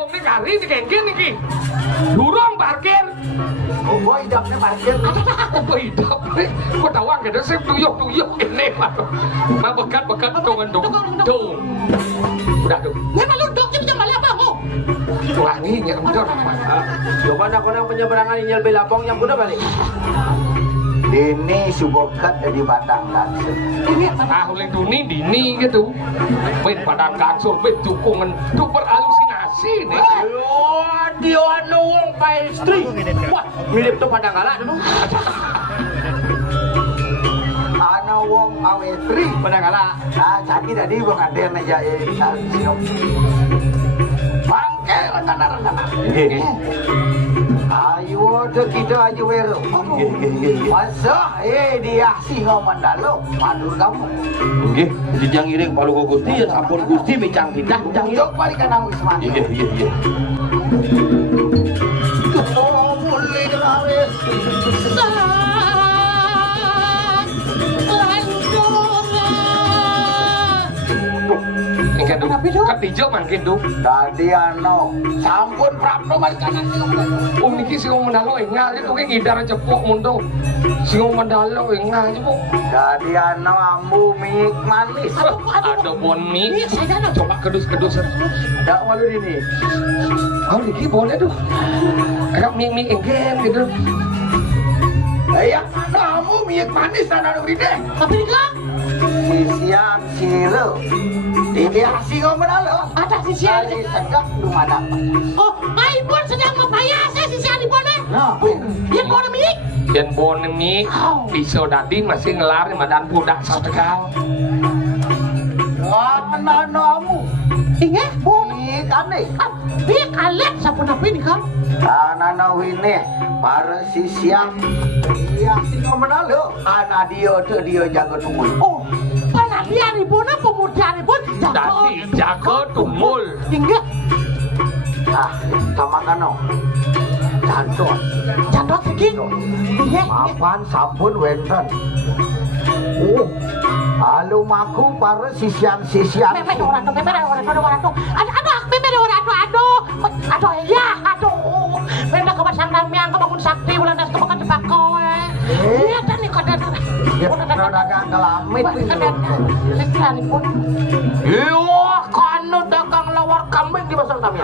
Ini kali di kengkin iki. Durung parkir. Oh, boy, hidapnya parkir. Apa hidup? Kok tawang gitu sih tuyuk-tuyuk ini. Mah bekat-bekat dong. Tuh. Udah tuh. Memang lu dok jam balik apa mau? Wangi nyemdor. Coba nak kau penyeberangan inyal belapong yang udah balik. Ini subokat di Batang Langsung. Ini tahu lek duni dini gitu. Ben padang kansur ben dukungan tu berhalusinasi nih. Dia anu wong pastry. Wah, mirip tuh padang galak dulu. Ana wong awetri padang galak. Ah, jadi tadi wong aden aja sinop. Bangke rencana-rencana. Ayo tuh kita aja wero. Masa dia singa mandalo madur kamu. Nggih, dijang iring palu ku Gusti ya sampun Gusti micang kita jang Jok balikan nang Wisman. Iya. Oh, boleh drawes. Ingkar tuh. Kat hijau mangkin tuh. Tadi ano, sampun prapto balikan nang Niki sing mendalo engal itu ki ngidar cepuk mundo. Sing mendalo engal cepuk. Jadi ano ambu mik manis. Ada bon mie. Coba kedus-kedus. Ada malu ini. Oh, niki boleh tuh. Kayak mie enggen gitu. Iya, kamu mik manis dan anu ide. Tapi enggak Sisian silo. Dia singa menalo. ada sisian. Dari sedap lumada. Oh, Aibon sedang membayar saya sisian di bona. Nah, Dia bona milik. Dan bon mie pisau dadi masih ngelar madan budak sategal. amu. Ingat bon. Mik aneh. Dia kalet sapun apa ini kan? Anana wini para sisian. Dia singa menalo. Ana dia jago tumul. Oh, pada dia di bona pemuda di bon. Dadi jago tumul. Ingat Ah, sama kano. Cantot. jadwal segini. Ingat. Mapan sabun wenten. Alu maku para sisian-sisian. Pepe orang tuh. Aduh, ya, aduh. Memang kebasan kamiang kebangun sakti bulan das kebakan tebakau. Lihat kan nih kadang. Ya, dagang kelamit Sekian pun. Iya, kanu dagang lawar kambing di pasar kami.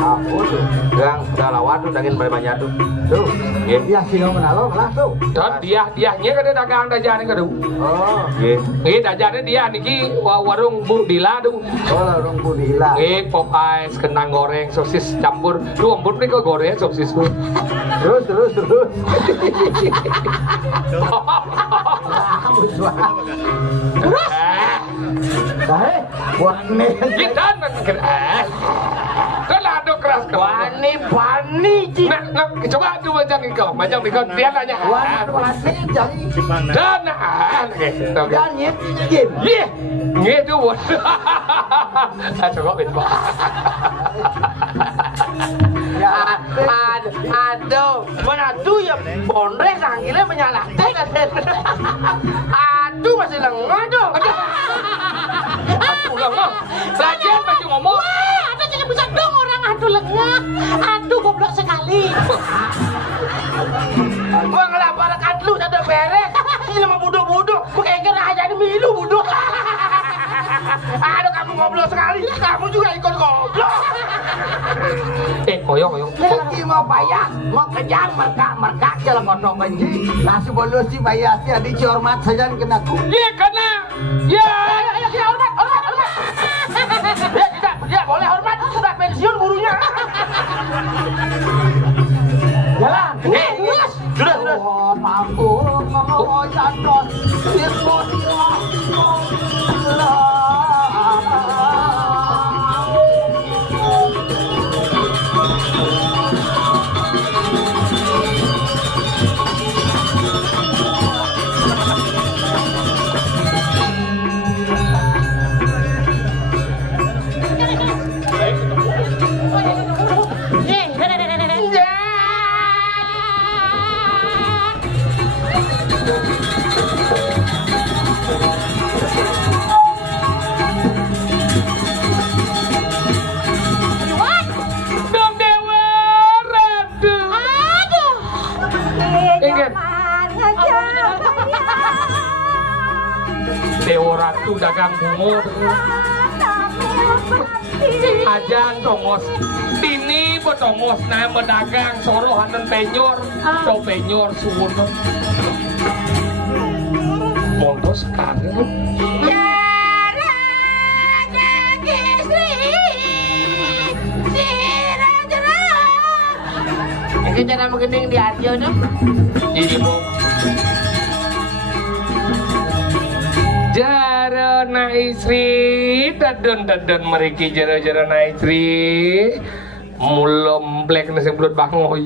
Aku tuh, gang lawar tuh daging banyak tuh. Tuh, dia sih menalo langsung. Dan diahnya kada dagang dajane kada. Oh, Nggih dajane dia niki warung Bu Dila tuh. oh larung budila. Nggih pop ice, kentang goreng, sosis campur. Duh ampun nih kok goreng sosis tuh. Terus. Baik, buat nih. Kita nanti kan ada keras Bani, Nah, coba coba jangan kau, macam ikut dia aja. Wani, jangan. Dan Jangan nyikin. Iya, gitu bos. Coba bentuk. Aduh, menadu ya bondrek sanggilnya menyalah. Aduh, masih lengah tuh. Aduh lengah. Belajar baju ngomong. Wah, ada jangan bisa dong orang aduh lengah. Aduh goblok sekali. Gua ngelapar kan lu ada beres. Ini mah bodoh-bodoh. Gua kayak kira aja ada milu bodoh. Aduh, kamu goblok sekali. Kamu juga ikut goblok. Koyo. Lagi mau bayar, mau kejar merka jalan kodok benji. Langsung boleh sih bayar sih adik hormat saja kena ku. Iya karena ya. Ya hormat. Ya tidak, ya boleh hormat. Sudah pensiun gurunya. Jalan. Yes. Sudah. Oh, mampun. Oh, jatuh. kamu. Ajan tongos. Ini potongos na medagang sorohanan penyor. So penyor suwun. Mondo sekarang. Ini cara mengening di adio dong. Ini mau. Jara na istri dadon meriki jara na istri mulom blek nasi belut bangoy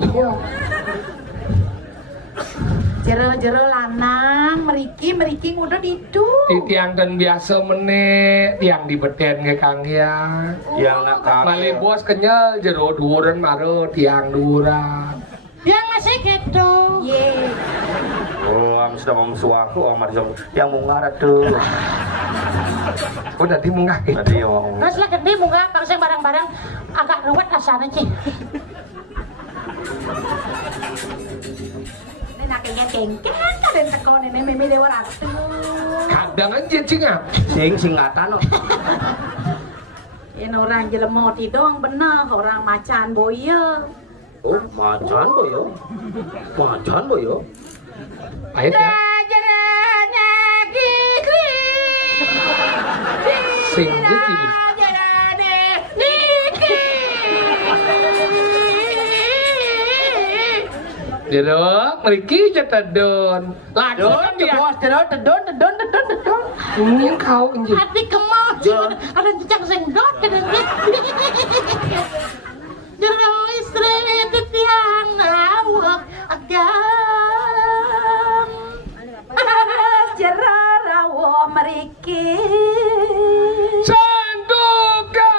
Jero lanang meriki ngudo didu. di tiang dan biasa meneh tiang di beten ke kang ya Yang nak mali bos kenyal jero duren maro tiang duran Yang masih gitu. Ye. Oh, am sudah mau suaku amar yang mungar tuh. oh nanti mungah Tadi yang Terus lah gede munggah pangseng barang-barang agak ruwet asana cing. Ini nakenya kengkeng kadang tekon ini mimi dewa ratu. kadang aja cingat singatan. Ini orang jelemoti dong bener orang macan boya. Oh, macan boyo. Macan boyo. pahit ya sing gitu jero meriki jatadon lagu kan dia kau anjing Hati kemau, ada jejak senggot kadang Jero istri itu tiang awak agam Jero rawo meriki Sanduka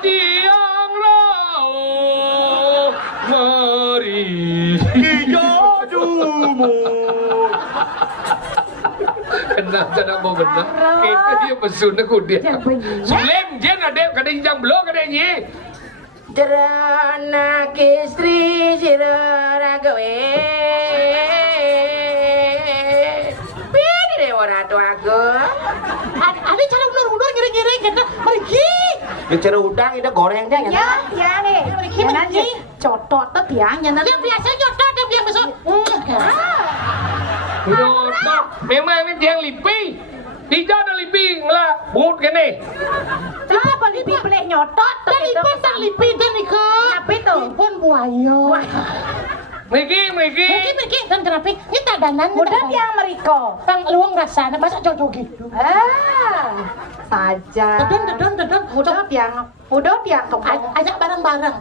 tiang lau meri Jodohmu. kenal cara mau benar itu dia pesun aku dia Sulem jen ada kadang jang belum kadang ni Jero anak istri jero ragawe Bini dewa ratu aku Ada cara ulur-ulur ngiri-ngiri kita pergi Bicara udang itu gorengnya Ya nih pergi Cotot tuh biangnya Yang biasa cotot yang biang besok Nyotot memang ini tiang lipi Tiga ada lipi ngelah bungut kene Kenapa lipi boleh nyotot? Lipi sang lipi dan iko. Apa itu? Lipon buaya. Meriki Dan kenapa? Ini tak danan. Mudah yang meriko. Tang luang rasanya masa cocok gitu. Saja. Dedon. Mudah yang ajak bareng-bareng.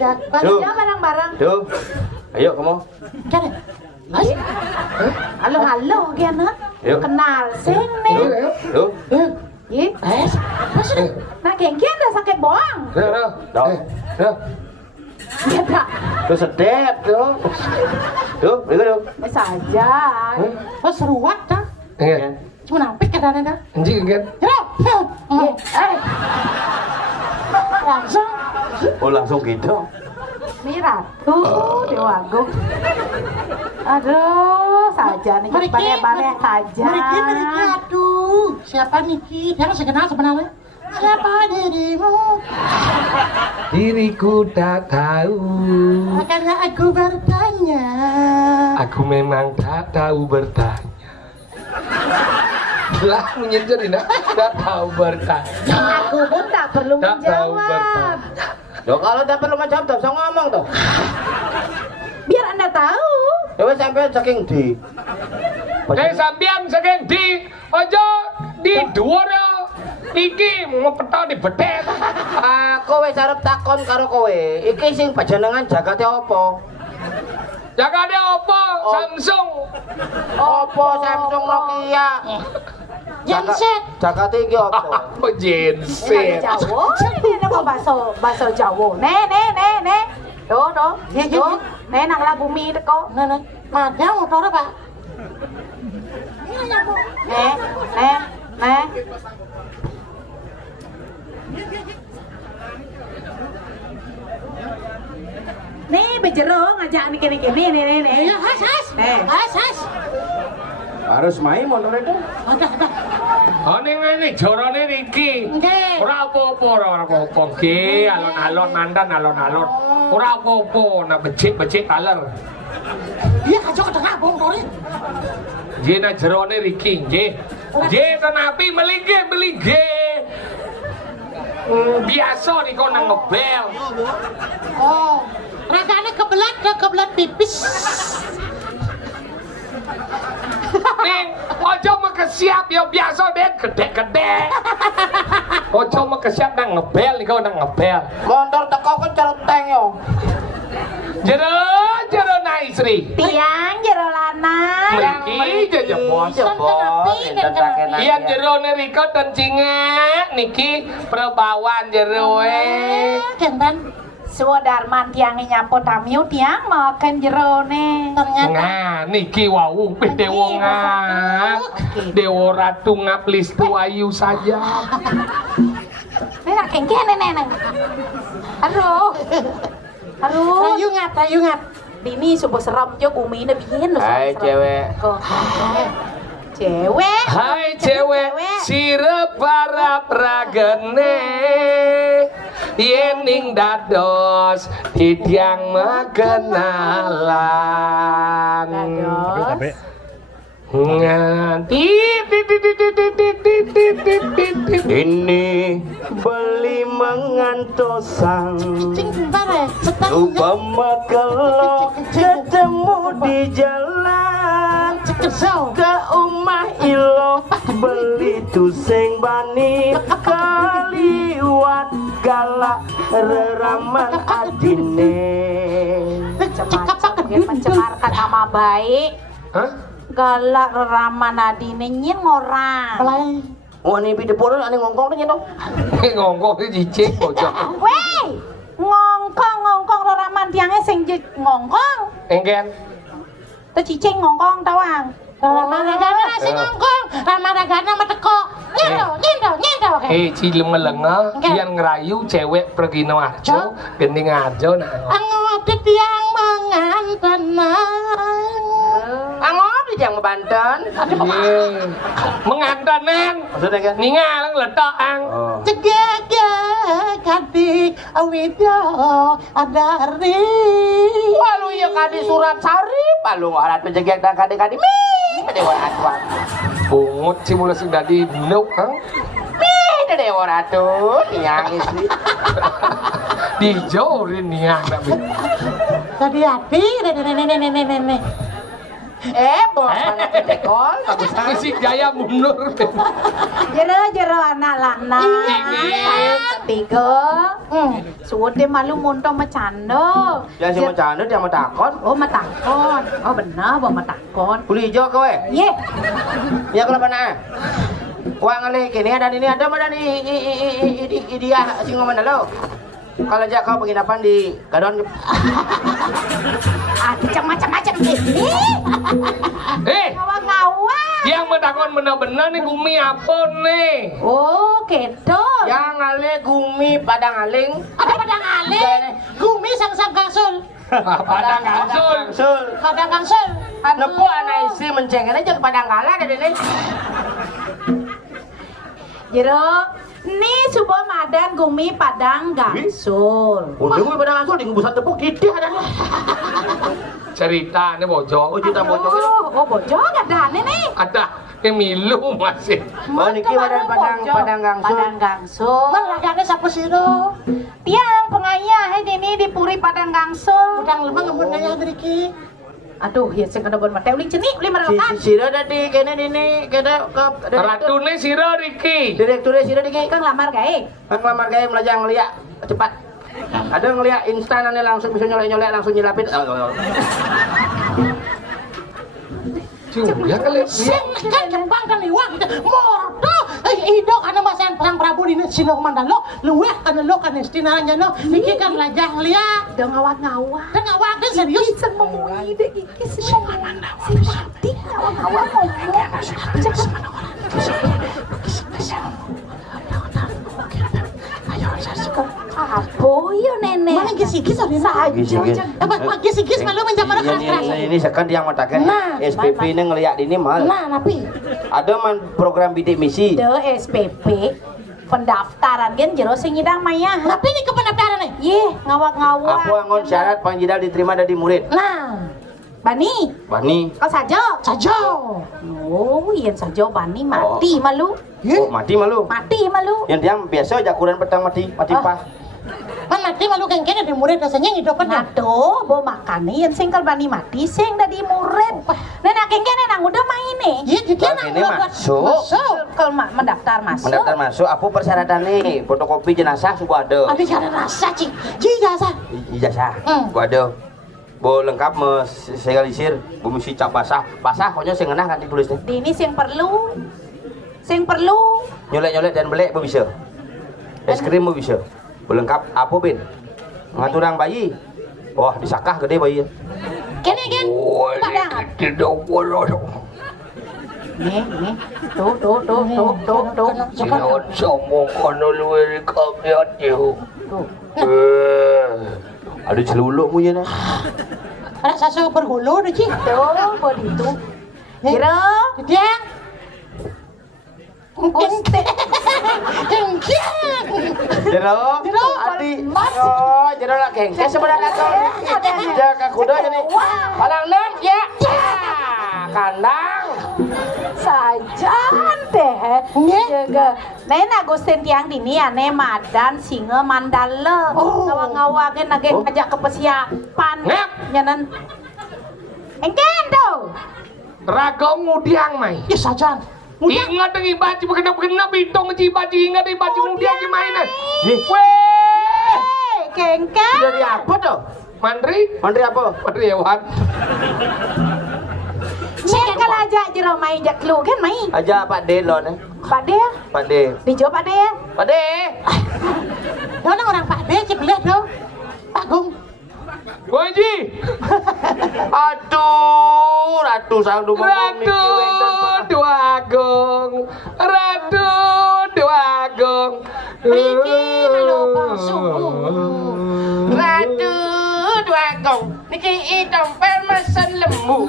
Ajak bareng-bareng. Tuh. Ayo kamu. Kan? Halo, gimana? Yuk. Kenal sing nih. Tuh. Nah, gengkian udah sakit bohong. Iya tak? Tuh sedep tuh. Tuh, itu tuh. Bisa aja. Oh seruat dah. Iya Cuma nampik kadang-kadang. anjing kan Langsung. Oh, langsung gitu. Miratu, Dewa Agung. Aduh, saja nih. Banyak saja. Meriki, aduh. Siapa Niki? Yang saya kenal sebenarnya. Siapa dirimu? diriku tak tahu Makanya aku bertanya. aku memang tak tahu bertanya lah menyenjeri nak tak tahu bertanya Aku pun tak perlu tak tahu menjawab. bertanya Loh, kalau tak perlu macam tak usah ngomong tuh. Biar Anda tahu. Coba sampai saking di. sampean saking di aja di dhuwur iki ngepetho di bedet Aku wis arep takon karo kowe. Iki sing panjenengan jagate apa? jagane apa Samsung Apa Samsung Nokia? Genset. Jagate iki apa? apa genset Jawa. Ini nama bahasa Jawa. Nih. Tuh. Tuh. Nih nang lagu bumi teko. Nih. Mana motor Pak? Nih. Nih bejero ngajak nih. Nih. Has. Harus main motor itu. Oh ini jorone Riki. Nggih. Ora apa-apa, ora apa-apa. Nggih, alon-alon mandan alon-alon. Ora apa-apa, nak becik-becik taler. Iya aja ketengah motor. Nggih nak jerone Riki, nggih. Nggih tenapi melinggih. Biasa niku nang ngebel. Oh, rasanya kebelat pipis. Ning, ojo makesiap ya biasa deh gede-gede. Ojo makesiap nang ngebel niku nang ngebel. Motor teko kan celoteng yo. Jero naisri. Tiang jero lanang. Mriki jaja bos. Iya jero niko dan cingek niki perbawan jero Jantan Suwadarman tiangnya nyapo tamiu tiang makan jerone. Nah niki wau dewa ngap. Dewa ratu ngaplis ayu saja. Nenek kengkene neneng. Aduh. Rayu ngat. Dini subuh serem jo umi na bikin loh. Hai cewek. Cewek. Hai cewek, sirep para pragene yening dados tiang mengenalan. Nganti Ini beli mengantosan Upama kalau ketemu di jalan Ke umah ilo beli tuseng bani Kaliwat galak reraman adine Mencemarkan nama baik. hah? Galak reraman adine nyin ngorang. Oh ini di pura ane ngongkong nih dong. Ngongkong jicik bocah. Wey, ngongkong reraman tiangnya sing ngongkong. Engken. Tuh cicing ngongkong tawang. Ramadagana sing ngongkong, ramadagana mateko. Nyendo. Cilem melenga, yang ngerayu cewek pergi noarjo, gending arjo nah. Angopi tiang mengantenan. Angop di jam Banten. Mengantanen. Maksudnya kan? Ningalang letok ang. Cegege kadik awidyo adari. Walu ya kadi surat sari, palu alat penjegek dan kadi mi. Dewa ratu. Bungut sih mulai sing dadi nuk ang. Mi dewa ratu, yang istri. Dijorin niang tapi. Tadi hati, nenek. Bos mana tekol, bagus. Si Jaya mundur. Jero anak lanang. Tiga. Suwut dia malu muntong macando. Yang si macana dia matakon. Oh matakon. Oh benar bawa matakon. Kuli hijau kowe. Ye. Ya kenapa nak? Wah ngalih kini ada ini ada mana di dia singoman dulu. Kalau aja kau penginapan di Gadon. Macam-macam ini. Ngawa. Yang menakon benar-benar nih Gumi apa nih? Oh, kedo. Yang ngalih Gumi Padang Aling. Apa Padang Aling? Gumi sang gasul. Padang Kansul. Padang gasul. Nepu anak isi mencengken aja ke Padang Kala ada ini. Jero, ni subuh madan Gumi Padang gasul. Untuk Gumi Padang Asul di ngubusan tepuk tidak ada nih. Cerita nih bojo. Oh cerita bocor itu. Oh, bojo nggak ada nih. Ada yang milu masih. Oh niki Padang Gangsul. Padang Gangsul. Meragane siapa sih lo? Tiang pengayah ini di Puri Padang Gangsul. Udang lemah ngebun ngayah driki. Aduh, ya sing kada bon mate uli cenik uli merekan. Sira tadi kene dini kene ke Ratune sira Riki. direkturnya sira diki. Kang lamar gae. Kang lamar gawe melajang ngeliat cepat. Ada ngeliat instan ane langsung bisa nyolek langsung nyelapin. Ya kali. Sing kan kembang kan liwat mordo. Ido kana masan perang Prabu dina Sinong Mandalo, luweh kana lo kana istinaranya no. Iki kan lajang liat. Da ngawak-ngawak. Da ngawak kan serius. Sen memui de iki sing mamanda. Si mati ngawak-ngawak ngomong. Cek semana orang. Ayo saya suka. Apo yo nenek. Mana gis-gis ada Gis-gis. Apa gis-gis malu menjamara keras-keras. Ini sekan yang matakan Nah, SPP ini ngeliat ini mal. Nah, napi. Ada man program bidik misi. De SPP pendaftaran gen jero sing ngidang maya. Napi ini ke pendaftaran nih. Yeh, ngawak-ngawak. Apa ngon syarat panjidal diterima dari murid? Nah, Bani, Bani. kau saja. saja. Oh, yen saja Bani mati malu. Oh, mati malu. Mati malu. Yang dia biasa jakuran petang mati pah. Kan mati malu kengkeng ada murid rasanya hidupan ya. Aduh, bo makan nih yang singkel Bani mati sing dari murid. Nenek kengkeng nang udah main nih. Iya, jadi Bang, anak ini masuk. Kalau mendaftar masuk. Mendaftar masuk, apa persyaratan nih? Fotokopi jenazah suka ada. Ada cara rasa cik. Jasa. Ijazah, gua ada. Bo lengkap segalisir, bo mesti cap basah. Basah pokoknya sing ngenah kan ditulis nih. Di ini sing perlu. Sing perlu. Nyolek-nyolek dan belek bo bisa. Es krim bo bisa. Bo lengkap apa bin? Ngaturang bayi. Wah, disakah gede bayi. Kene kan? Padang. Tidak boleh. Nih. Tuh. Jangan sama kono luwe kami atiu. Tuh. Ada celuluk punya nah. Rasa so berhulu deh cik. Tuh, buat itu. Kira. Dia. Gusti. Kengkeng. Jero, adi. Oh, jero lah kengkes sebenarnya kau. Jaga kuda jadi. Palang nem ya. Kandang. Sajan deh. Jaga. Nena Gustin tiang dini ane madan singa mandala. Ngawak-ngawakin lagi ngajak ke persiapan. Ngep. Nyanan. Engken tuh. Ragong mudiang mai. Ya sajan. Ingat dengan baju berkena bintong baju ingat dengan baju mudiang di mainan. Weh. Kengkeng. Jadi apa tuh? Mandri Apa? Mandri hewan. Nek kalau ajak jero mai jak lu kan mai. Aja Pak D lo nih. Pak De. Pak D. Dijawab Pak De ya. Pak D. Mana orang Pak D cik lihat dong. Pak Gung. Boji. Aduh, Ratu sang du Ratu Duagung. Ratu Duagung. Niki halo palsu. Ratu Duagung. Niki dompet mesen lembu.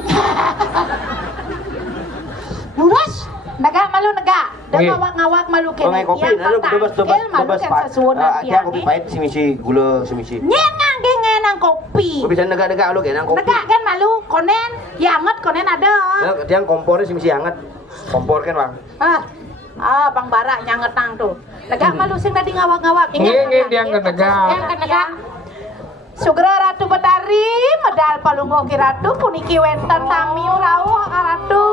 Lurus. Negak malu negak. Dan Oke. ngawak-ngawak malu Oh, ngai kopi, Yang bebas malu kan sesuatu Aja kopi pahit simisi gula simisi. Nyengang dia ngenang kopi. Kau bisa negak-negak lu kenang kopi. Negak kan malu konen. Ya anget konen ada. Dia kompornya simisi hangat. Kompor kan bang. Bang Barak nyanget nang tuh. Negak malu sing tadi ngawak-ngawak. Nge dia negak. Yang kan negak. Sugra Ratu Betari medal palunggo ki Ratu puniki wenten tamiu rawuh ka Ratu.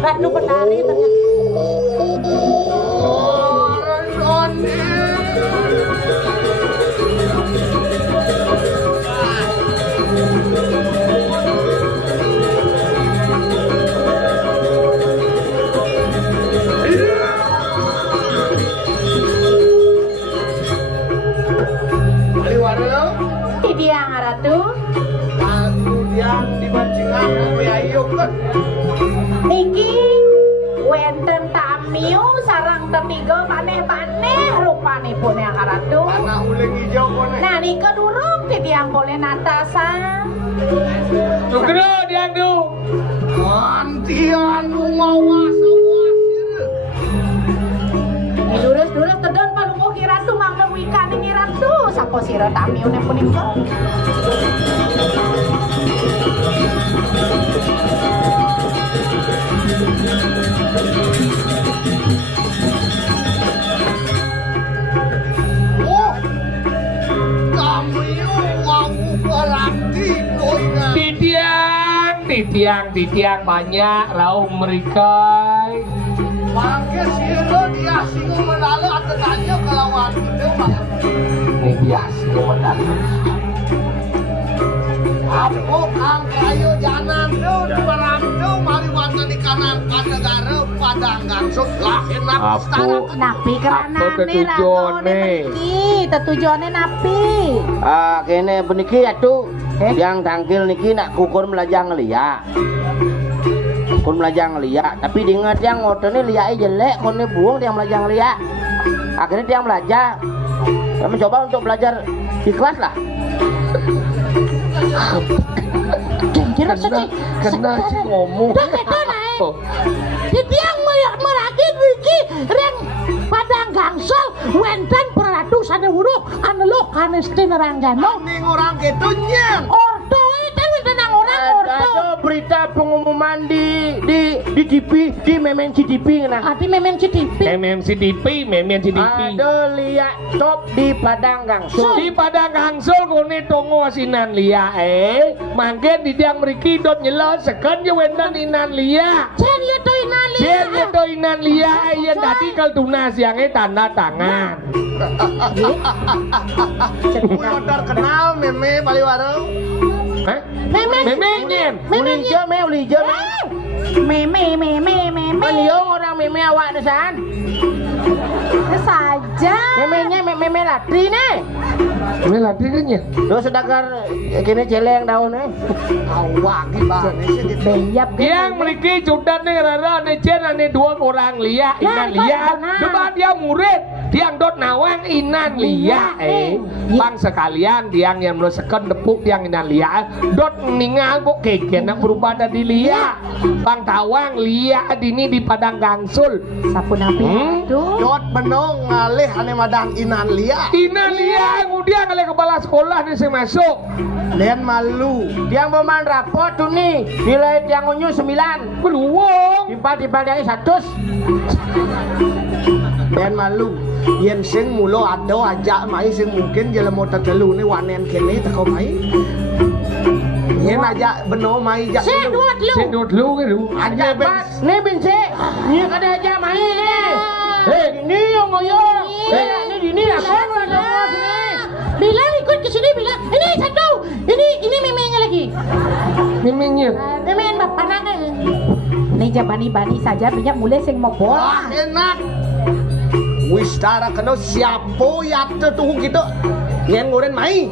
Ratu Betari ternyata. Tidiang Ratu. Niki wenten tamiu sarang temigo maneh-maneh rupanipun yang Ratu. Nah nika durung tidiang boleh Natasha. Sugro diang du. Durus-durus tedon palunggo ki Ratu mangga wikan ing Ratu sapa sira tamiune punika. Titiang banyak raung mereka. Mangke siro dia singo menalo atau tanya kelawan itu Ini dia sih modal. Apo kang kayu janan tuh barang tuh mari wonten di kanan negara padang gangsut lahir Apo. Napi keranane Apa tujuane? Tujuane napi. Kene puniki atuh. Yang tangkil niki nak kukur melajang liak. Kun melajang liak, tapi diingat yang ngotone liake jelek, konne buang yang melajang liak. Akhirnya dia belajar. Dia mencoba untuk belajar ikhlas lah. Kira saja. Kena si ngomong. Dah kita naik. Oh. Di tiang meragin wiki reng padang gangsal wenten peratusan huruf analog kanestin ranjano. Ning orang gitu nyen. Ordo itu wenten orang ordo. Ada berita pengumuman di TV, di Memen CTV nah. Ati memen CTV. MMCTV, Memen CTV. Ada lihat top di Padang Gangsul. Di Padang Gangsul kone tongo asinan lia mangke di tiang mriki dot nyelo seken yo wenten inan lia. Jen yo to inali. Jen itu inan lia yen dadi keltuna siange tanda tangan. Kuwi terkenal meme Baliwarung. Hah? Meme nyen. Ulija me. Meme. Beliau orang meme awak desan. Saja. Memenya meme latri nih. Meme lati kan ya? Lo sedagar kini celeng daun Awak gimana sih gitu. Beyap. Yang mriki cudan nih rara nih jen ane dua orang lia inan lia. Depan dia murid, tiang dot nawang inan lia Bang sekalian tiang yang lo seken depuk tiang inan lia dot ningal kok keken nak berubah dari lia. Bang tawang lia dini di Padang Gangsul. Sapu napi tuh. Dot benong ngalih ane madang inan lia. Inan lia kemudian kali kepala sekolah nih saya masuk. Lian malu. Tiang pemain rapot tuh nih nilai tiang unyu 9 Beruang. timpal yang 100. Lian malu. Yen sing mulo ado aja mai sing mungkin jelema tetelu ni wanen kene teko mai. Yen aja beno mai jak Saya dulu. dua Saya dulu. duduk dulu kan. Aja bas nih binse ini kada aja main nih. Ini yang ngoyong. Ini apa sini? Bilang ikut ke sini bilang. Ini satu. Ini memenya lagi. Mimingnya. Memen bapak nana. Ini jabani-bani saja minyak mulai sing mau bol. Wah enak. Wis tara kena siapo yate tuh gitu. Yen ngoren mai.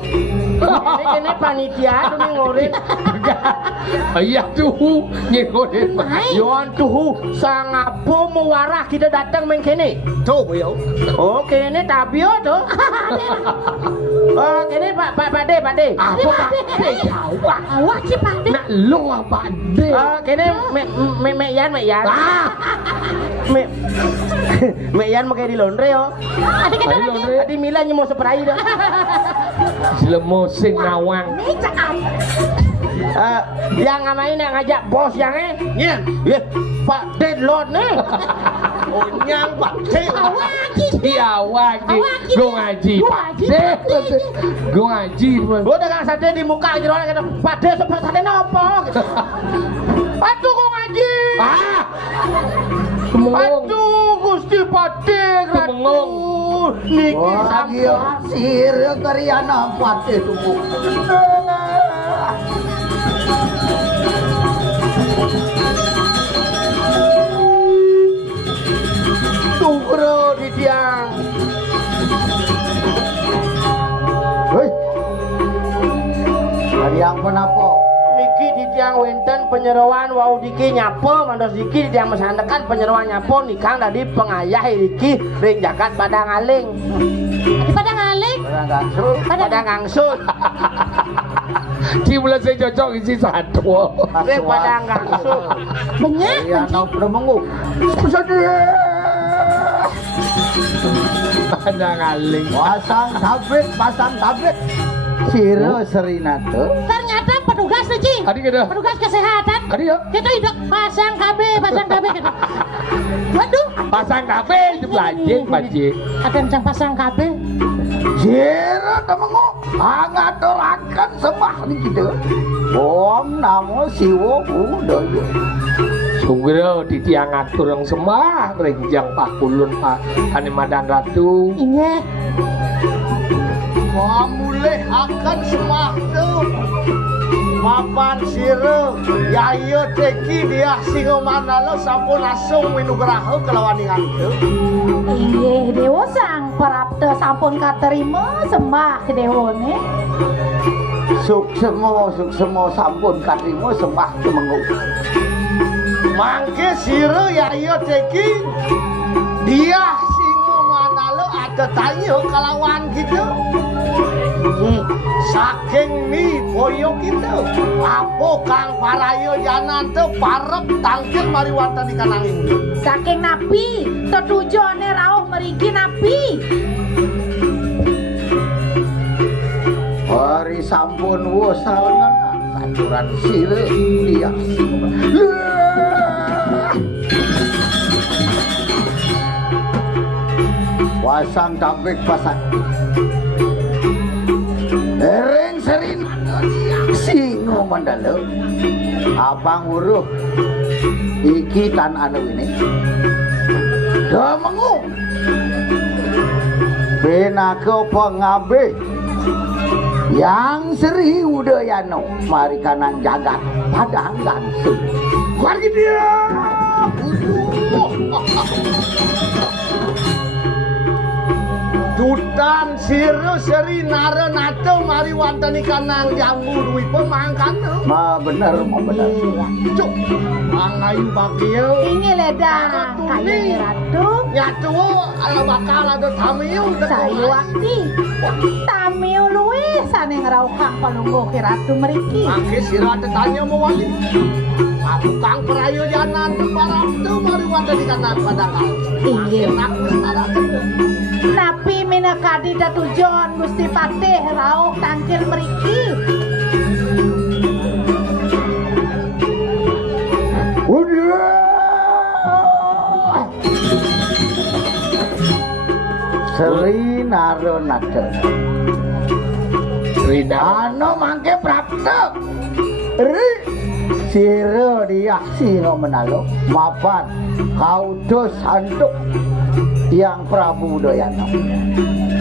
Ini panitia tuh nih ngorin. Ayah tuh nyekorin. Yon tuh sangapo mewarah kita datang main kene. Tuh boyo. Oke ini tabio tuh. Oke ini Pak De. Apa Pak De? Awak. Awak sih Pak De. Nak lo apa De? Oke ini Mek Yan. Ah. Mek Yan mau kayak di laundry yo. Ada kata Ayo, lagi. Andre. Tadi Mila mau spray dah. Lemo sing ngawang. Ini cakap. Yang ngamain yang ngajak bos yang Nyen. ya Pak Deadlord nih. Oh nyang Pak De. Awak sih. Iya wajib. Gue ngaji Pak De. Gue ngaji. Gua dagang sate di muka aja orang kata Pak De sepak sate nopo gitu. Aduh gua ngaji. Ah. Kemengong. Aduh Gusti Pak De. Kemengong. Niki Agio sir kariana Pak De tuh. Tunggu di tiang. Hei. Hari yang penapo? Niki di tiang wenten penyeruan wau diki nyapo mandos diki di tiang mesandekan penyeruan nyapo nikang tadi pengayah diki ring jagat Padang Aling. Di Padang Aling. Padang Gangsul. Di bulan saya cocok isi satu. Ring Padang Gangsul. Banyak. Ya no premengu. Padang Aling. Pasang tablet. Siro Serinato. Ternyata petugas nih Ci. Adi kita. Petugas kesehatan. Adi ya. Kita hidup pasang KB gitu. Waduh. Pasang kafe itu bajing. Ada yang pasang KB. Siro temengu. Ngaturakan sembah nih gitu. Om namo siwo budoyo. Sungguh di tiang ngatur yang semah renjang Pak Kulun Pak Ane Madan Ratu. Ingat. Wah mulai akan sembah tuh. Mapan siro yayo teki dia singo manalo sampun langsung minugraho kelawaningan itu. Inggih dewa sang prapta sampun katerima sembah kedewone. Suksemo sampun katrimo sembah temengu. Mangke siro yayo teki dia singo manalo tetanya kalawan gitu. Saking nih boyo gitu. Apa Kang Parayo janan teu parep tangkil mari wonten ikan angin. Saking napi tetujone rauh merigi napi. Hari sampun wosalengan sancuran sire dia. Wasang tapik pasak. Ering serin singo mandalo. Abang uruh iki tan anu ini. Demengu. Benako pengabe yang Sri Udayana mari kanang jagat padang langsung. Wargi dia. Dutan siru Sri Narenato mari wonten kanang jambu duwi pemangkan. Ma bener. Cuk. Mangayu bagieu. Ini leda kayu ratu. Nyatu ala bakal ada tamiu. Sayu wakti. Tamiu luwih sane ngrauh Kang Palungguh ki ratu mriki. Mangke sira tanya mau wali. Aku Kang Parayo janan teu parap teu mari wonten kanang padang langsung. Inggih. Aku sekarang Napi minakadi datujon Gusti Patih rauh tangkil mriki. Sri Narenato. Sri Narenato. Ano mangke prapta. Ri sira dia singo menalo mapan kaudos santuk Tiang Prabu Udayana.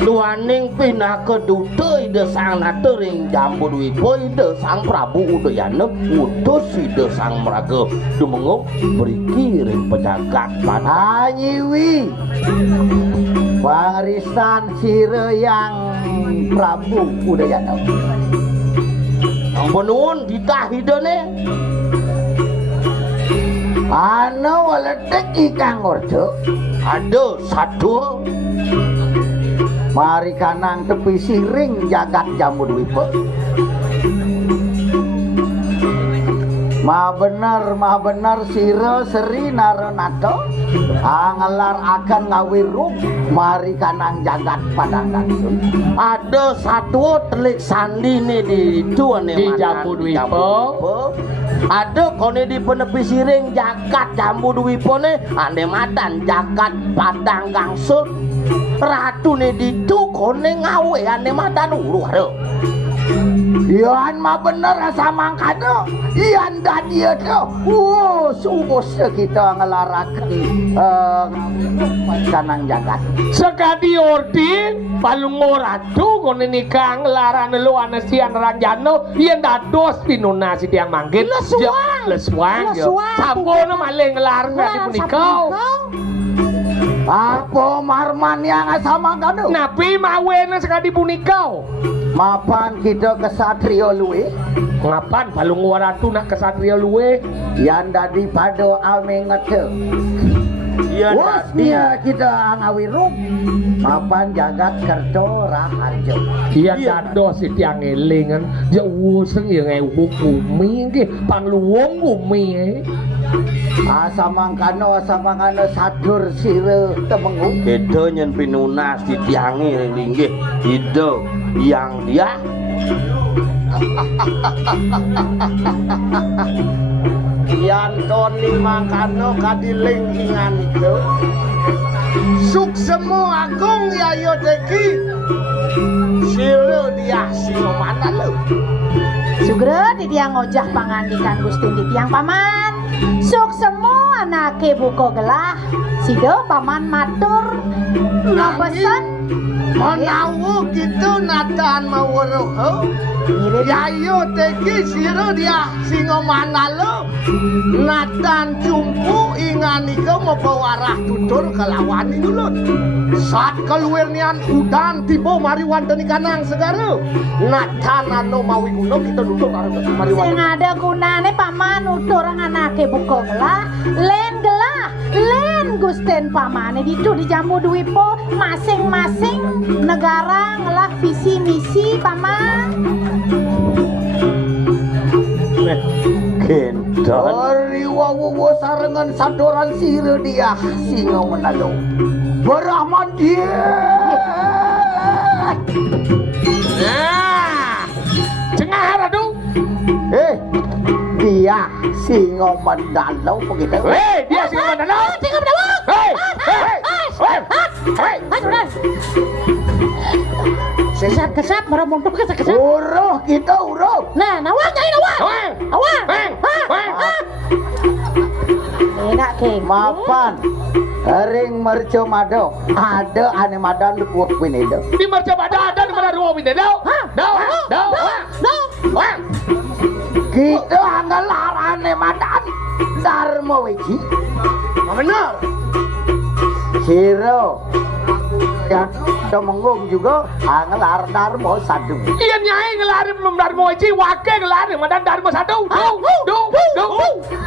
Luaning pinaka duta ide sang natering jambu dwipa ide sang Prabu Udayana utus ide sang mraga dumenguk mriki ring pejagat Anyiwi warisan sira yang Prabu Udayana. Ampun nuwun ditah idene. Ana weledek Ikang Orjo. Aduh satu Mari kanang tepi siring jagat jambu dwipa. Ma bener sira Sri Narenato angelar akan ngawirung mari kanang jagat padang langsung. ada satu telik sandi nih di tuane Di jambu dwipa. ada kone di penepi siring jagat jambu dwipa nih ane madan jagat padang gangsut ratu nih di tu kone ngawe ane madan uru aduh. Ian mah bener asa mangkado. Ian dan dia tuh. Wow, sungguh kita ngelarakan kanang jagat. Sekadi ordi Palungguh ratu kono nikah nglarane lu ana sian ranjano yen dados pinuna si tiang manggil lesuang yo sampun malih nglar ngadi punika Apa marman yang asa mangkado? napi mawene sekadi punika Mapan kita kesatria luwe. ngapan Palungguh ratu nak kesatria luwe Yang dadi pada ame ngete. Wah, dia kita ngawirung. Mapan jagat kerto raharjo. iya dados si tiang elingan ya wuseng ya ngewu bumi nggih pangluwung bumi Asa mangkano sadur sire temengu. Itu nyen pinunas di tiangi ringgih itu yang dia Yan Tony mangkano kadiling ingan itu. Suksemo agung yayo deki. Sire dia singo mana lu. Sugro di tiang ngojah pangandikan Gusti di tiang paman. Suk semua anake buko gelah. Sido paman matur ngapesen. Menawu gitu natan mau weruh. Yayo teki sira dia singo mana lu. Natan jumpu ingan iko mau bawarah tutur kelawan ngulut. Saat keluar nian udan tiba mari wonten kanang segara. Natan anu mawi gunung kita duduk mari Sing wonten. ada gunane paman nutur anake buko gelah, len gelah Len Gusten pamane ditu di Jambu Dwipo masing-masing negara ngelah visi misi paman. Gendon Ori wawu sarengan sadoran sire dia singa menado Berahman dia Nah, cengah radu. Dia singa mendalau begitu Dia singa mendalau. Singa mendalau. Kesat marah montok kesat. Uruh kita uruh Nah, nawang nyai nawang. Enak ke. Mapan Ring merco mado ada ane madan dekuat pineda Di merca ada di mana ruang ini dau. kita anggalar ane madan Dharma Wiji benar Siro ya Domenggung juga anggalar Dharma Sadu Iya nyai ngelari belum Dharma Wiji wake ngelari madan Dharma Sadu.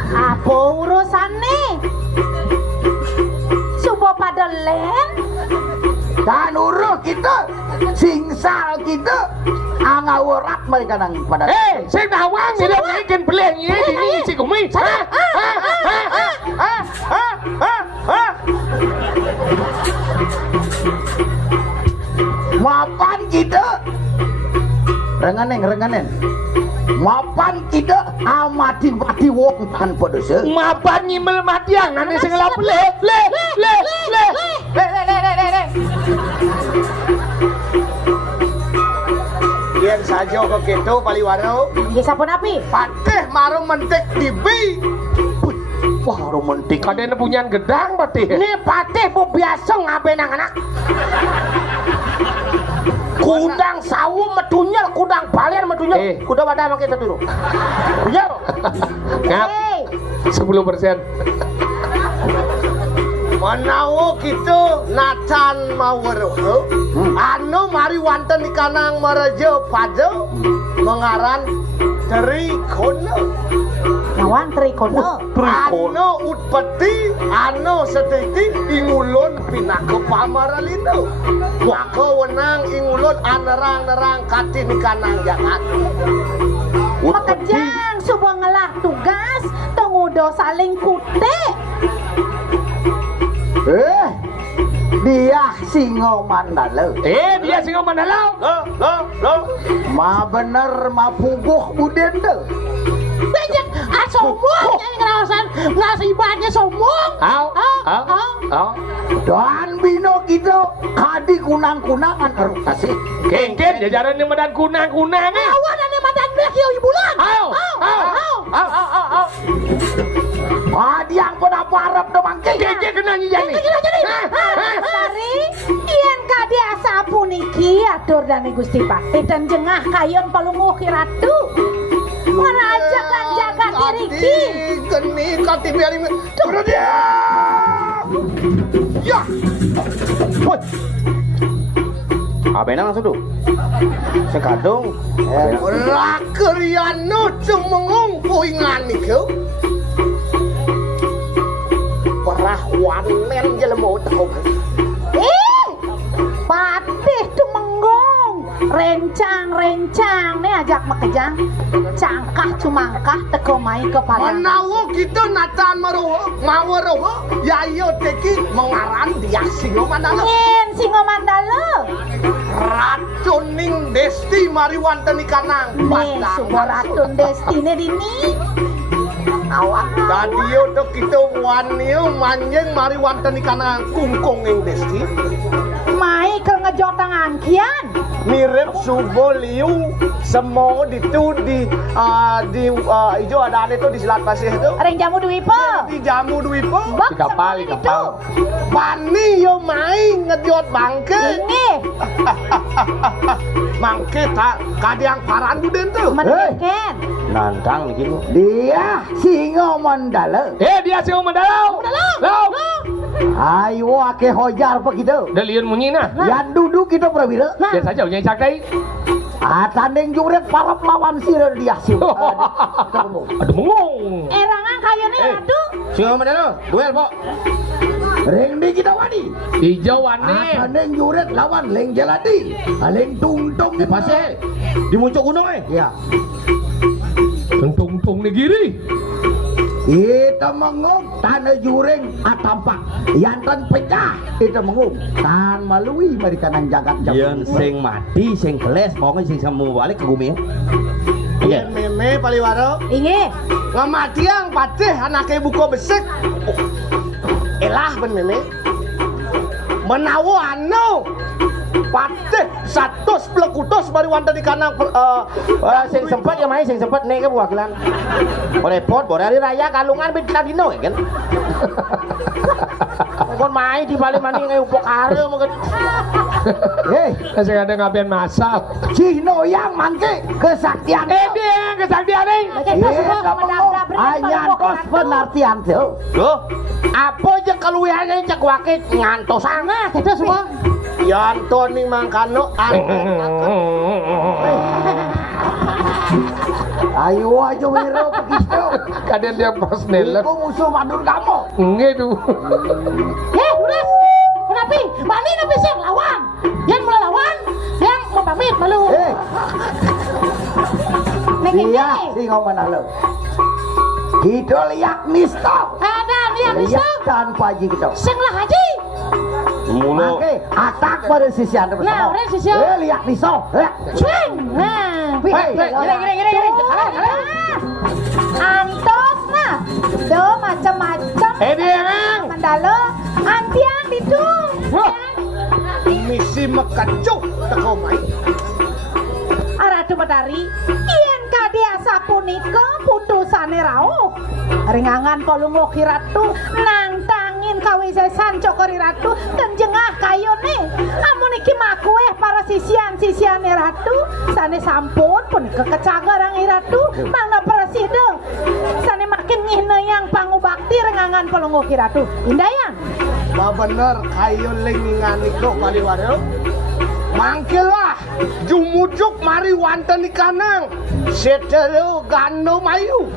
Apa urusannya? Subo pada len? dan uruh kita singsal kita angawurat mereka nang pada Saya nawang ini nyai kan peleng ini isi kumi. mapan kita renganen mapan kita amati mati wong kan pedes Mapan nyimel matiang ane sengelap le. Yen saja ke gitu paliwaro Ya sapun api? patih maru mentik dibi wah romantik Kadene punyan gedang patih. Ini patih bu biasa ngapain anak. Kudang sawu medunyel, kudang balian medunyel. Kuda pada makin itu dulu. Iya. Ngap. 10%. menawa kita nacan maweruh anu mari wonten ikanang merejo pada mengaran Trikono Nawang Trikono. anu utpeti anu setiti ingulun pinaka pamaralino maka wenang ingulun anerang-nerang katin ikanang jagat Pekejang subuh ngelah tugas tengudo saling kutek. dia singo mandala Dia singa mandalau. ma bener ma puguh budende Bejek, sombong nyai ngerawasan ngasih ibaratnya sombong. dan bino kita kadi kunang-kunangan kasih Kengken jajaran ni medan kunang-kunang eh. Awan ada madan bek yo ibulan. yang pada parap domangke Kengken kena nyijani. Lari, ian kadi asa puniki atur dani Gusti Patih dan jengah kayon palunguh kiratu. Meraja kan jaga diriki. geni kati biari turun dia ya abenang langsung tuh sekadung rakeriano cung mengungku ingan iku perahwan men jelemo tau Patih tumenggong. Rencang nih ajak makejang. Cangkah cumangkah teko mai kepala. menawa kita nacan maweruh yayo teki mengaran dia singo mandala Yen singo mandala. racuning desti mari wonten ikanang Nih subuh ratun destine dini. Awak. radio to kita wanio manjeng mari wonten ikanang kungkung ing desti Mai ke ngejotang angkian. mirip subo liu semua itu di ijo ada itu di Selat Pasir itu Ring jamu Dwipo. di Jamu Dwipo Bak Kapal. Pani yo main ngejot bangke Ini mangke tak kadiang paran buden tuh meneken. nantang gitu dia singo mandala Dia singa mandalau. Lau. ayo ake hojar begitu Dalian munyina. yang duduk kita prawira Dia saja nyai cakai. tanding juret parap lawan sira dia sih Aduh mengong. Erangan kayane aduh. Singo Mandalo, duel, Pok. Ring di kita wani. Hijau wane. Neng juret lawan Leng Jaladi. Leng Tungtung Di pasir. Di muncul gunung Ya. Tung negiri. Kita mengum tanah juring atampak yantan pecah kita mengum tan malui mereka nang jagat Yen sing mati, sing keles, pokoknya sing sambung balik ke bumi. Oke. meme paliwaro Inge. ngamatiang patih anaknya buko besek elah ben meme menawo anu patih 100 pelekutos bari wonten di kanang Sing sempet ya main, sing sempet nih ke wakilan. Repot, bore hari raya kalungan bintang dino kan. Kon main di balik mani ngai upok kare mungkin. hei Kasih ada ngapain masal. Cino yang mangke kesaktian Dia kesaktian nih. Anyan kos penartian tuh Loh, apa aja keluarnya cek wakit ngantos sangat Kita semua. Yantoni mangkano ayo aja wiro begitu Kadang dia pos nelek. Iku musuh mandur kamu Nge tuh. Udah. Kenapa? Bali nabi sih lawan. Yang melawan, yang mau pamit malu. Iya sih ngomong lo kita lihat nisto Ada lihat bisa. lihat tanpa haji kita Sing lah haji. mulu. Oke, atak pada sisi anda bersama. Nah, orang sisi anda. Lihat nisto Ceng. Nah. Gini. Antos nah. Do macam-macam. Dia Mandalo. Antian itu. misi mekacuh teko mai Aradu Badari. Yen kadia sapunika putusane rauh. Ringangan kolungo kiratu nang tangin kawisesan cokori ratu kenjengah kayone. Amun iki makueh para sisian-sisiane ratu sane sampun punika kecagarang iratu mangna preside. Sane makin ngihne yang pangubakti rengangan kolungo kiratu. Indayang. ma bener kayu lengingan iku paliwaro mangkelah jumujuk mari wonten di kanang setelu gano mayu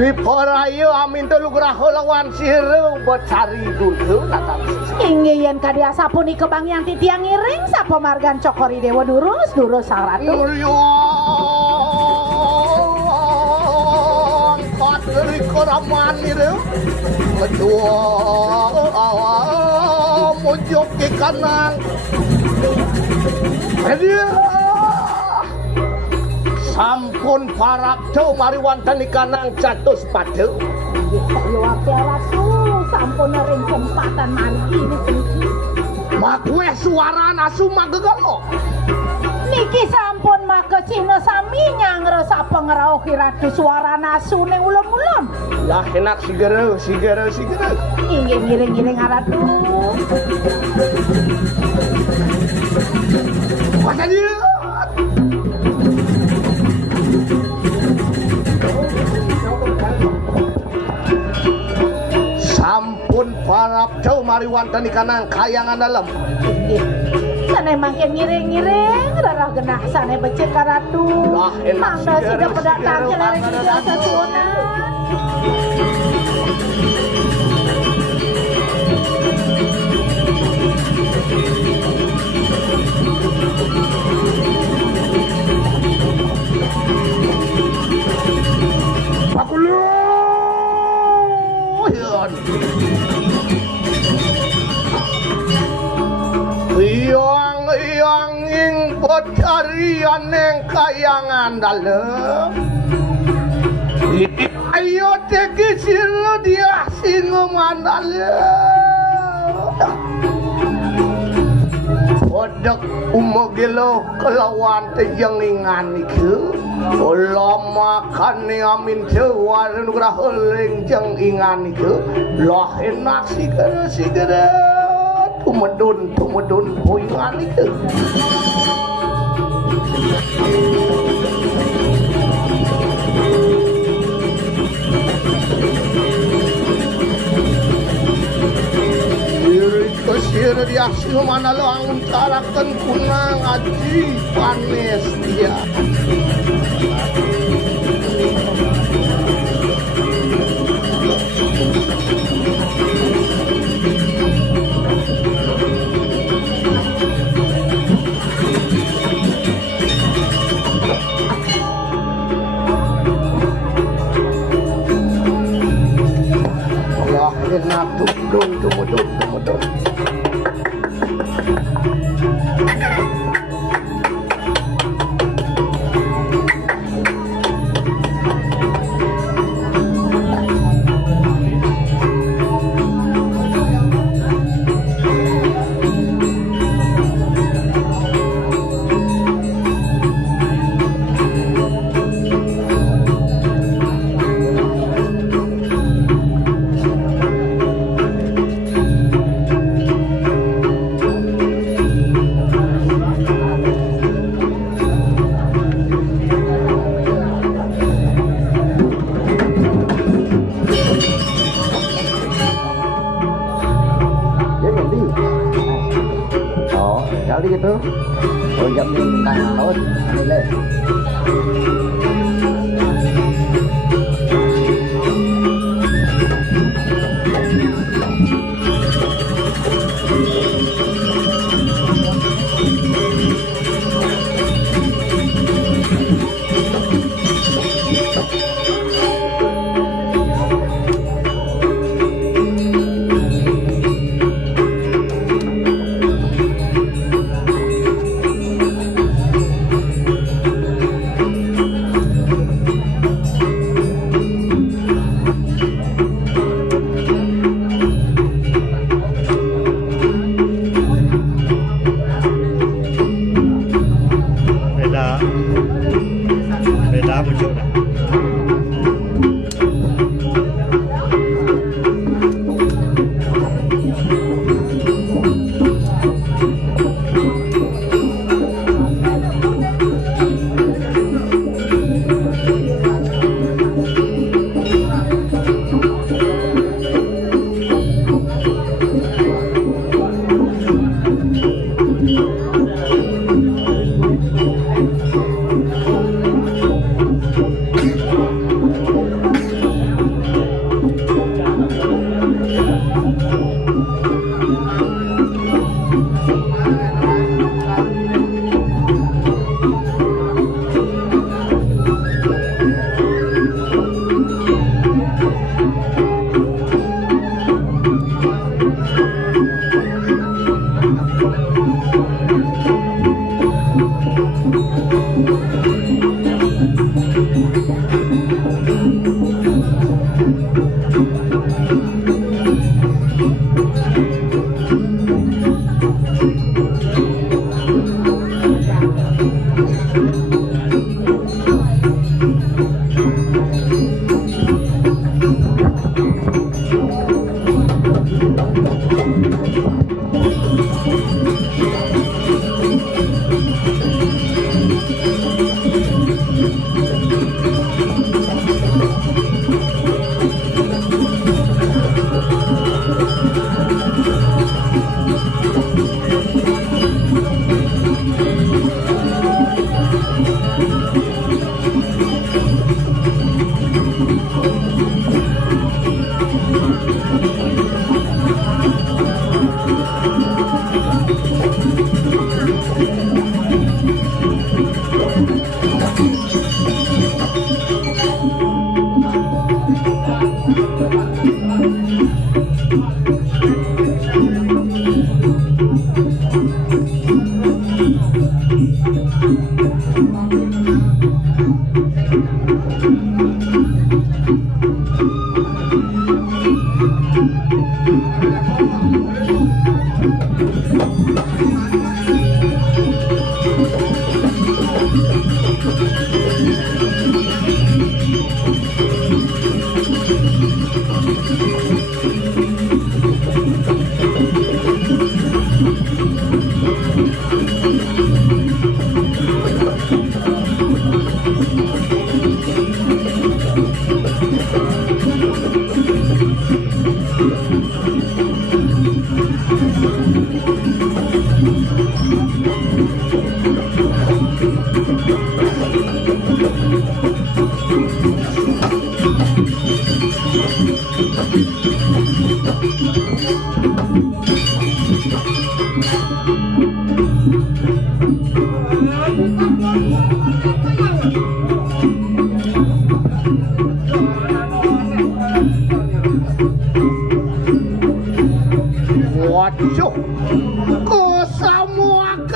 Biparayu amin telu graho lawan siru becari dulu natan Inge yen kadia sapunika bang yang titiang ngiring sapa margan cokori dewa durus saratu. Patri koraman itu kedua mojok ke kanan dia sampun parap tuh mari wonten di kanang catus padu Luar biasa sampun ring sempatan mari ini makwe suara nasu magegalo niki sampun make cina sami nyangre sapa ngerauh kiratu suara nasu ning ulun-ulun. lah enak sigere Inggih ngiring-ngiring aratu. makanya sampun parap jauh mari wonten di kanang kayangan dalam Sane mangke ngiring-ngiring rarah genah sane becek karatu. Lah, enak Mangga sigara, sida pedatang sigara, kelareng mangga juga datang. sasunan. Pakuluyan Iyang ing pecarian yang kayangan dalem ayo teki siro dia singuman dalem Odek umogelo kelawan teyang ingan iku Ulama kane amin cewaran graholing jeng ingan iku Lah enak sigere tumedun puingan iku Kesir dia mana lo angun karakter kunang aji panes dia tumudun. Kali gitu, oh jam ini tahun, boleh. Beda muncul dah.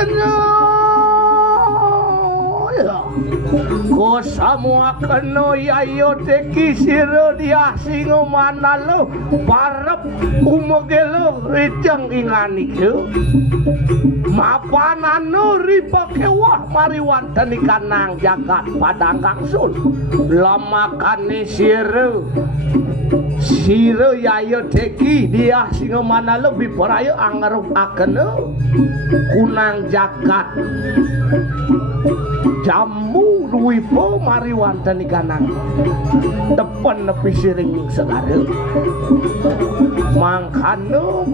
kena ko semua kena yayo teki siro dia singo mana lo parep umogelo rijang ingani ke mapanano ripakewah mariwan tenikan nang jagat padang kangsul lamakane siro yayo teki dia singo mana lo biparayo angaruk akene kunang jagat jambu ruipo mari wonten ikanang depan nepi siring segare mangkano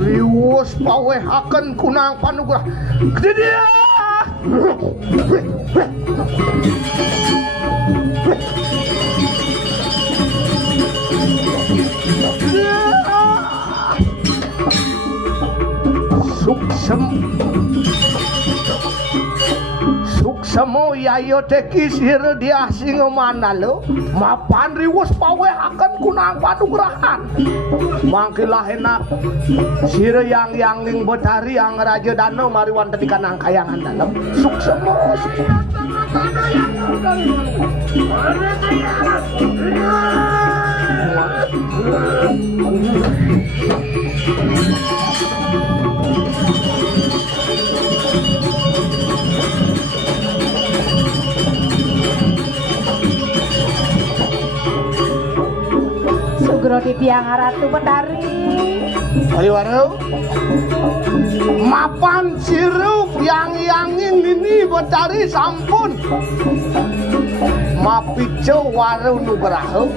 riwus pawehaken kunang panugrah dia suksemo yayo teki sir dia singo mana lo mapan riwus pawehaken kunang panugrahan mangkilah enak sir yang ling betari yang raja danau mari wonten ikanang kayangan dalam suksemo Sugro di tiang Ratu Betari. Aliwaro mapan sirup yang ini Betari sampun mapijo waru nugraho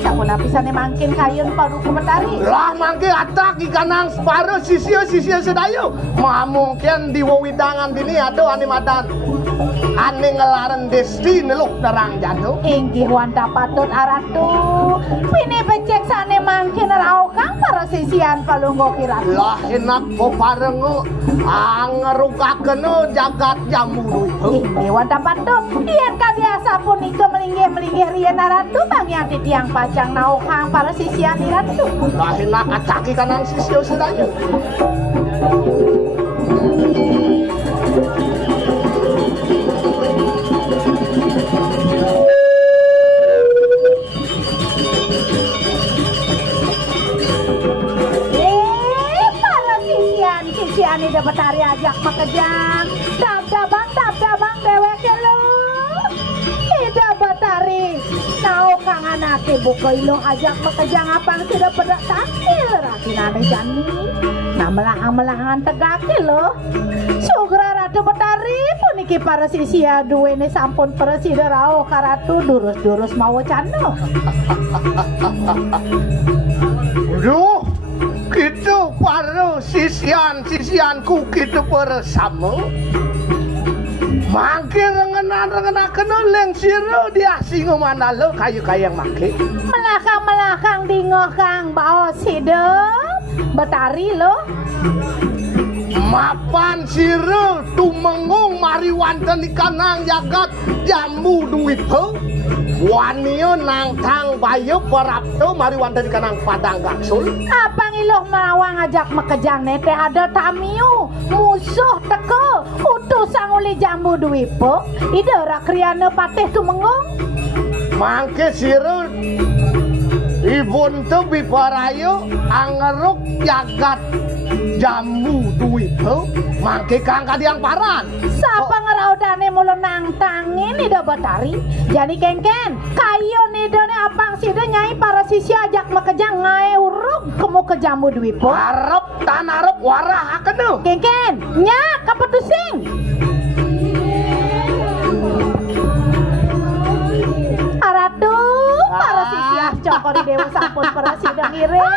Sampun apisane mangkin kayun paru ke Betari. Lah mangke atak ikanang separo sisio sedayo mungkin di wewidangan dini ado ane madan ane ngelaren desti neluk terang jatuh Inggih wanda patut Aratu pini becek sane mangkin rao kang para sisian palunggo kirat. Lah enak po parengo angerukakeno jagat jamuru Inggih wanda patut yen kadiasa punika melinggih riyen Aratu bangyan di tiang pajang naukang para sisian Ratu. Lah enak acaki kanang sisio sedayo Ani da Betari ajak makejang tabdabang deweke lo Ida Betari tau kang anake buka ilung ajak makejang apang tidak pedak takil ratinane jani nah melahang-melahangan tegake lo Sugra Ratu Betari puniki para sisia duwene sampun presida rao karatu durus-durus mawa cano Duh Gitu para sisian-sisianku gitu bersama. Mangke rengenan-rengenaken leng sira dia singo manalo kayu-kayang make. Melakang-melakang dingo Kang baos hidup Betari lo. Mapan sira tumengung mari wonten ikanang jagat jambu duwit ho. Waniyo nang tang bayu perapto mari wonten ikanang padang gaksul. Apa ngiluh mawang ngajak mekejang nete ada tamiu musuh teko utusan uli jambu duwipo ide rakriyane patih tumengung. Mangke sira ibun tu biparayo angeruk jagat jambu duit ho mangke kang kadiang paran. Sapa ngeraudane mulo nang tangin ida Betari. Jadi kengken kayo nidone apang sida nyai para sisi ajak mekejang ngae uruk kemu ke jambu duwipo. Arep tan arep warah akenu. Kengken nyak kapetusing. Aratu para sisi cokori dewa sampun para sida ngiring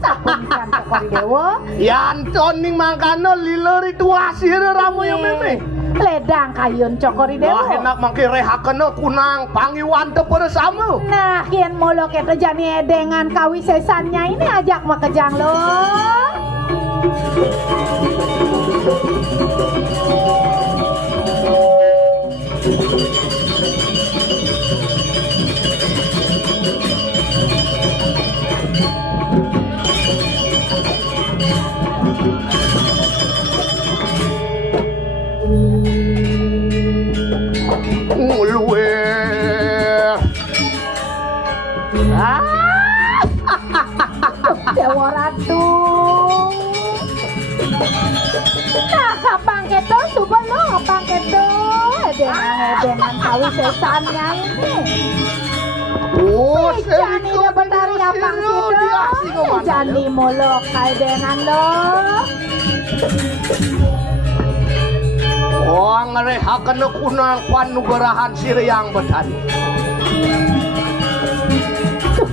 sampun kan cokori dewa. Yanton ning mangkano lilori tua sira ramu yang meme. Ledang kayun cokori dewa. Wah enak mangke rehakena kunang pangiwan teu bersama. Nah, kian molo kita jani edengan kawisesannya ini ajak makejang lo. Luwe. Dewa Ratu. Nah, kapang keto coba lo kapang keto edengan kawisesannya ini. Oh, Jani dia Betari apang sido. Jani molo kaedengan lo. Oh, ngerehakena kunang panugerahan sira yang Betari.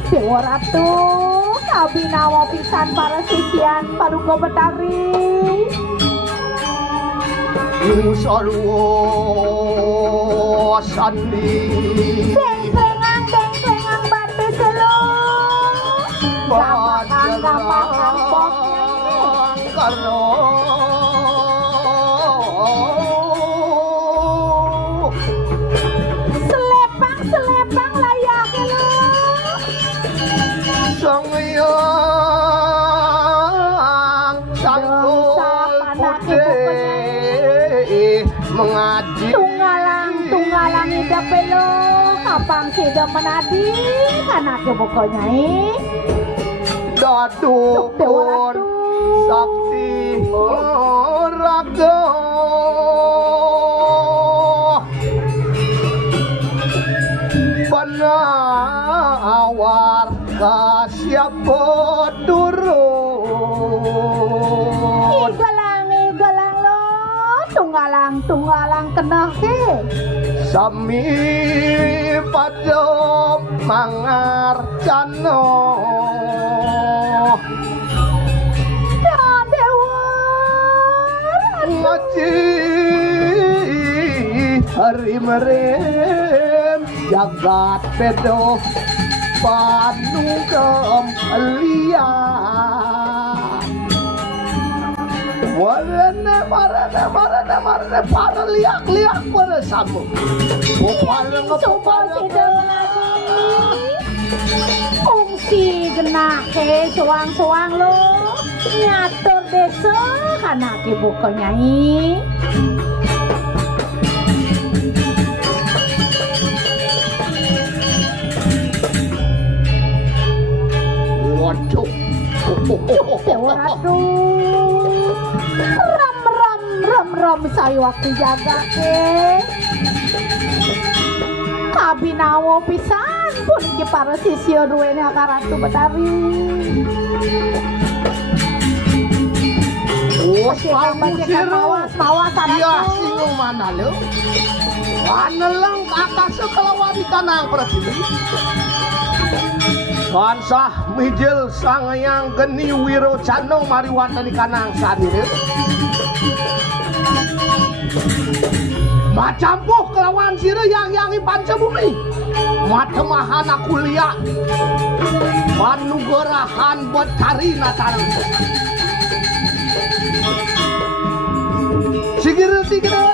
Dewa Ratu, kabinawa pisan para sisian paduka Betari. Sarwo sandi. Dengklengang batu selo. Gampang bosnya ini. Karo. Selepang layaknya lo. Songyang sangkul putih mengaji tunggalang ida pelo kapang sida menadi anaknya pokoknya dadukun Dewa Ratu. sakti raga penawar siapa turun galang lo tunggalang kenah ke sami padom mangarcano Dewa ngaji hari merem jagat pedo panungkem liat warna para liak pada samu para fungsi genah ke soang lo nyatur desa kana ki buka nyai waduh Dewa Ratu ram saya waktu jaga ke kabinawo pisan pun ki para sisio duwene Ratu Betari. oh kamu mawas iya singo mana lo wanelang kakak sekelawan ikanang percili Sansah mijil sangayang geni wirocano mariwatani kanang sadire. Macampuh kelawan sire yang pancabumi. Matemahan aku liat. Manugerahan buat karina tarang. Sigire. Sigire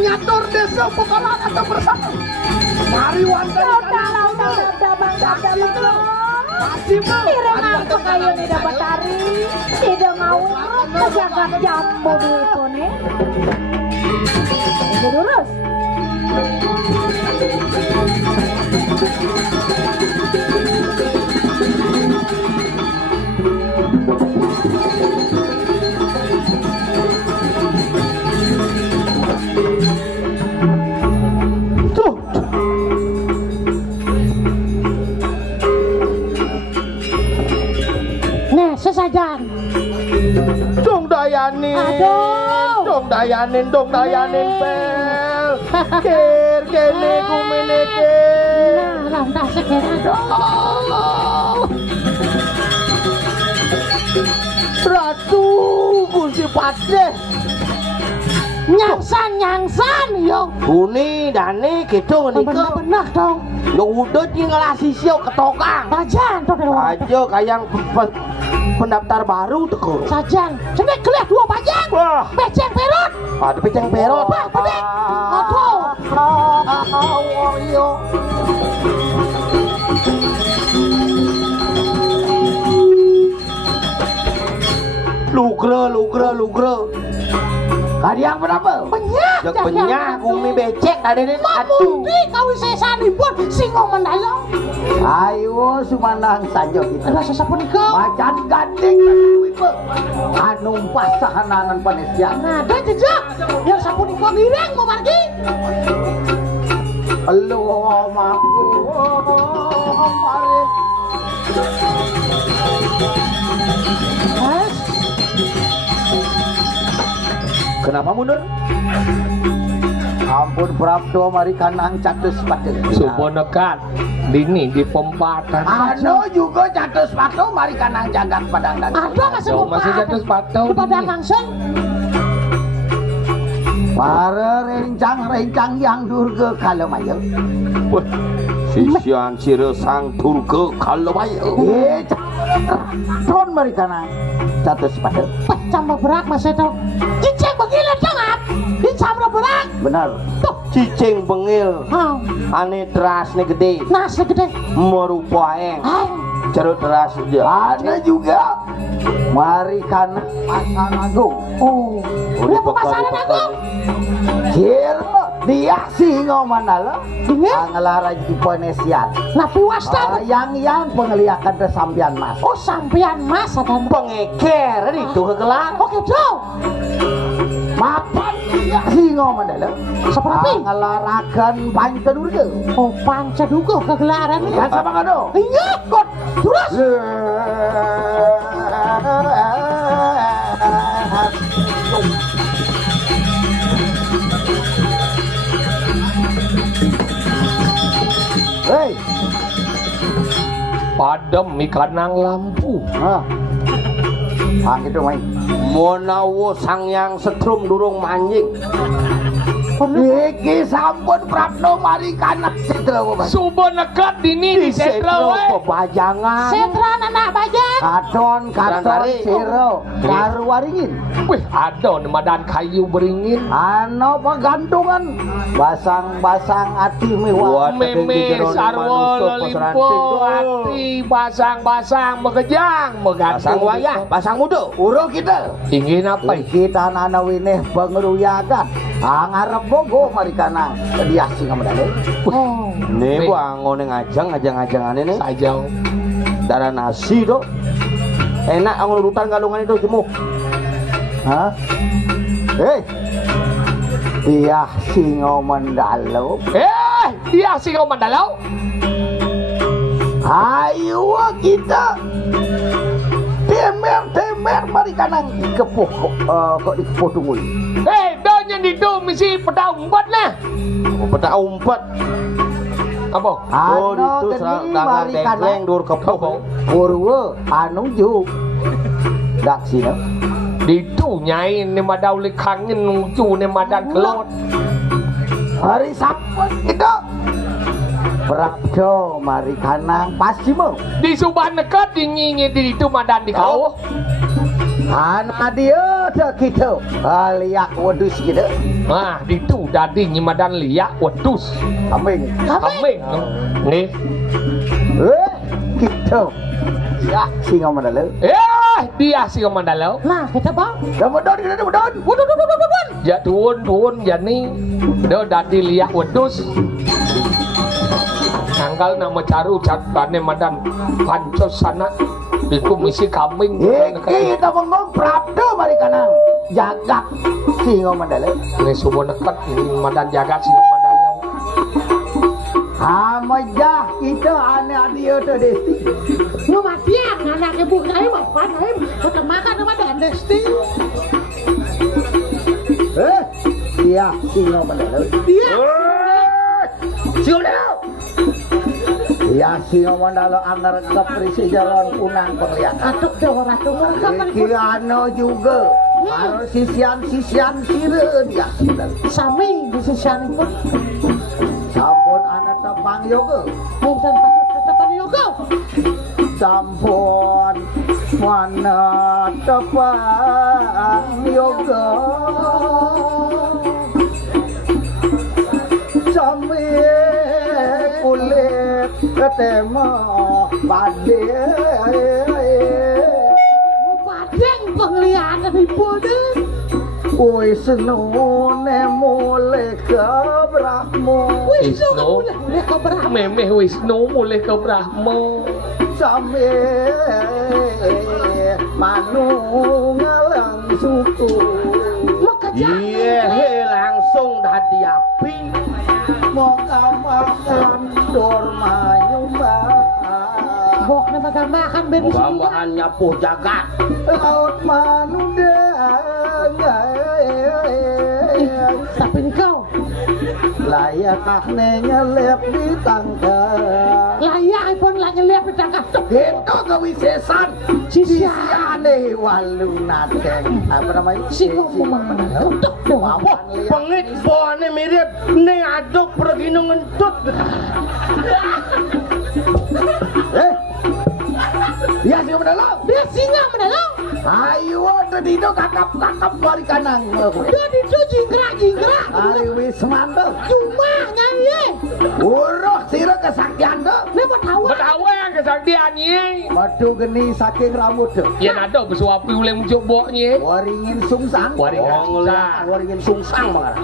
nyatur desa pekalan atau bersama. Mari Ireng kayu ni dapat tari, tidak mau kejagat jambu dulu kone. Lurus. Sesajan. Dong dayanin pel. Kene kumene ke. Nah, lantas sekira dong. Ratu Gusti Padeh. Nyangsan yo. Buni dane gitu menika. Bener dong. Yo udah tinggal sisio ketokang. Sajan to dewa. Aja kayang pendaftar baru tegur. Sajan. Cenek kelih dua pajang. Wah, Peceng perut. Ada peceng perot. Pedek. Aduh. yo. Lugre. Kadiang berapa? Penyak. Jek penyak umi becek tadi ini. Aduh. Kau sesanipun singo mendalong. Ayo sumandang saja kita. Ada sesapunika. Macan gandeng wipe. Anu pasahanan panesian. Nah, dan jejak. Yang sapunika mireng mau margi. Halo maku. Mari. Mas. Kenapa mundur? Ampun Prapto mari kanang catus patel. Subonekan dini di pempatan. Ano juga catus patel mari kanang jagat padang dan. Ada masih Jauh masih jatuh sepatu. Kepada langsung. Para rencang yang durga kalau mayo. Sisian sira sang turga kalawaya. Ton mari kanang catus patel. Pecam berak mas itu. Cicing begini jangan. Dicam berak. Benar. Cicing bengil. Ane deras nih gede. Nasi gede. Merupa cerut deras dia. Ada juga. Mari kanang pasang agung. Oh. Udah pemasaran aku. Kira dia singo manala. Dengan Angalara di Ponesian. napi wastan. Yang pengeliakan ke sampian mas. Oh sampian mas ada. Pengeker itu kegelar. Oke dong. Mapan dia singo manala. Seperti. Angalarakan pancadurga. Oh pancaduga kegelaran ini. Kan sama kado. Iya kok. Terus. Hei, Padem mikanang lampu. gitu main. Monawo sang yang setrum durung manjing. Iki sampun Prapto mari kanak citra bapak. Subonekan dini di sentral we. Pebajangan. Setran anak bajak. Katon Barangkali. siro karu waringin. Wih, ada nemadan kayu beringin. Ano pagantungan basang ati mewah. Meme sarwa laliput hati basang-basang megejang Pasang wayah, pasang muda. Uro kita. Ingin apa? Kita nanawineh pengeruyagan. Angarep bogo mari kanang. Dia singa medale. Oh. Nih bangun ngajang ini. Saja. Darah nasi do. Enak ang urutan galungan itu jemu. Hah? Dia singa mendalo. Dia sih kau mandalau. Ayo kita temer mari kanang kepoh kok di kepoh tunggu. Donya itu misi peta umpat lah. Peta umpet. Apa? Oh, itu dangan dekleng dur kepoh. Urwe anu juk. Dak sini. Itu nyai ni madau lekangin nuju ni madan kelot. Hari Sabtu kita Prapto mari kanang pasti mau. Di subah nekat dingingi di itu madan di kau. Anak dia dah kita liak wedus kita. Nah, di itu dadi ni madan liak wedus. Amin. Kambing. Ni. Kita. Ya, singa mana le? Dia si komandalo. Nah, kita bang. Ramadan kita Ramadan. Ya turun ya ni. Do dadi liak wedus. Tanggal nama caru catane madan pancos sana. Iku misi kambing. Kita mengong Prapto mari kanang jagat singa mana le? Ni subuh nekat ini madan jaga si komandalo. Amajah kita anak dia tu desti. Lu matian anak ibu saya bapak saya betul makan sama dan desti. Dia singa mana le? Dia. Singa. Ya singa mana le anggar keprisi jalan punang perlihat. Atuk jawab ratu kapan Iki ano juga. Harus sisian sire dia. sami di sisian pun. Sampun anak tepang yoga. Minta patut yoga. Sampun mana tepang yoga. Sami kulit ketema pade. Padeng penglihatan ibu deh. Wis nune mulai ke Brahmo. Wisnu. Boleh ke berapa? Memeh Wisnu mulai ke Brahmo. Sampai manu ngalang suku. Lo kejar. Iya, langsung dadi api. Mau makan dor mayumba. Bok na makan ben Mudah-mudahan nyapuh jagat. Laut manusia. tapi kau Layak nenya lep di tangga. layak pun lah nyelip di tangkap tuh. Itu kewisesan sisiane walung nateng. Apa namanya? Si ngomong tuh tuh. Pengit bone mirip ning aduk pergi ngentut. Dia singa mendalam. Dia singa mendalam. Ayo tadi itu kakap bari kanang. Dia itu jingkrak. Hari Wismanto. Cuma nyanyi. Uruh sira kesaktian tu. Dia bertawa. Bertawa yang kesaktiannya. Madu geni saking rambut tu. Ya nado bersuapi oleh mencoboknya. Waringin sungsang. Waringin sungsang banget.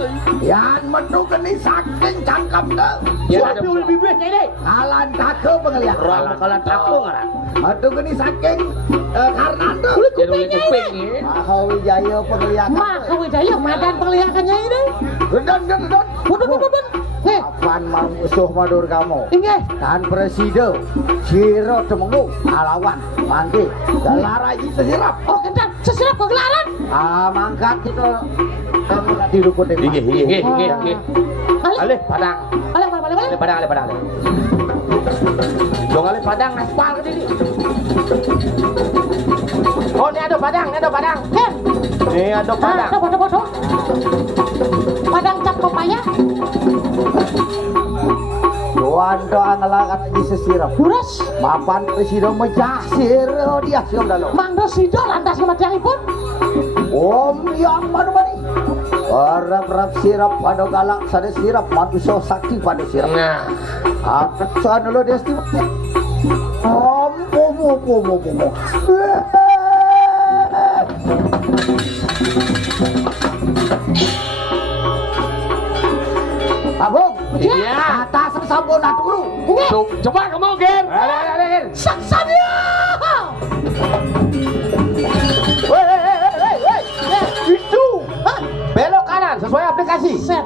Yan madu geni saking cangkap tu. Ya ada Suapi bibirnya ini. Alan take pengeliat. Ram kalan takung kan. Madu geni saking karnan tu. Jadi oleh kuping ni. Mahawijaya pengeliat. Maka Wijaya madan penglihatannya ini. Gedon. Bun. Heh, Apaan mau musuh madur kamu? ingat. Dan presiden siro temenggu alawan mangki dalara itu sirap. Oh, kental. Seserap kegelaran. Mangkat kita di rukun dek. Nggih. Alih padang. Balik. Alih padang. Dong alih padang aspal ke sini. Oh, ini ada padang. Heh, Ini ada padang. ada bodoh. Padang cap pepaya. Doan doa ngelakat di sesirap. Lurus. Mapan presiden mecah siro dia siom dalam. Mangdo sido lantas kematian pun. Om yang mana mani? Rap sirap pada galak sada sirap madu so sakti pada sirap. Nah, Apa soal lo desti? Om pomo. Abang, iya. atas sambon dulu. So, coba kamu Ger. Saksanya. Itu. Belok kanan sesuai aplikasi. Set.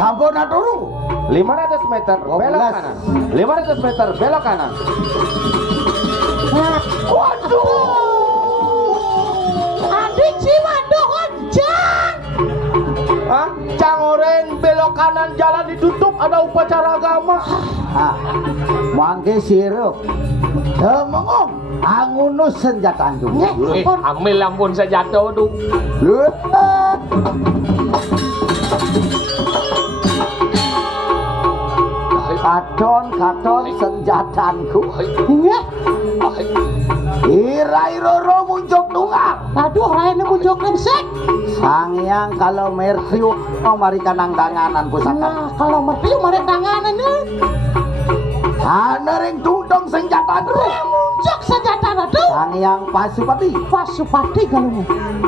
Sambon dulu. 500 meter belok kanan. 500 meter belok kanan. Waduh. Adik jiwa dohon jang. Hah? Cangoreng belok kanan jalan ditutup ada upacara agama. Mangke sirup. Temengong angunus senjata anjung. Ambil ampun senjata tu. Katon senjatanku. Iya. Irai roro muncul tunggal. Aduh, rayane muncul lemsek. Sangyang kalau mertiu mari kanang danganan pusaka. Nah, kalau mertiu mari tanganan nih. Anaring tungtong senjata tu. Muncul senjata aduh. Sangyang Pasupati. Pasupati kalau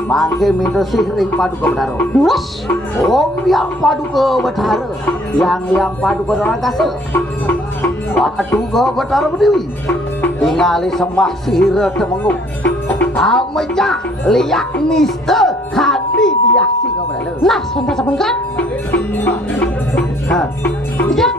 Mangke minta sihring paduka bedaro. Durus. Om yang paduka bedaro. Yang paduka dorangkasa. Paduka bedaro berdiri. Tingali sembah sihir temenggung. Amejah liak niste kadi diaksi kau bedaro. Nah, sampai sepengkan. Hah. Iya.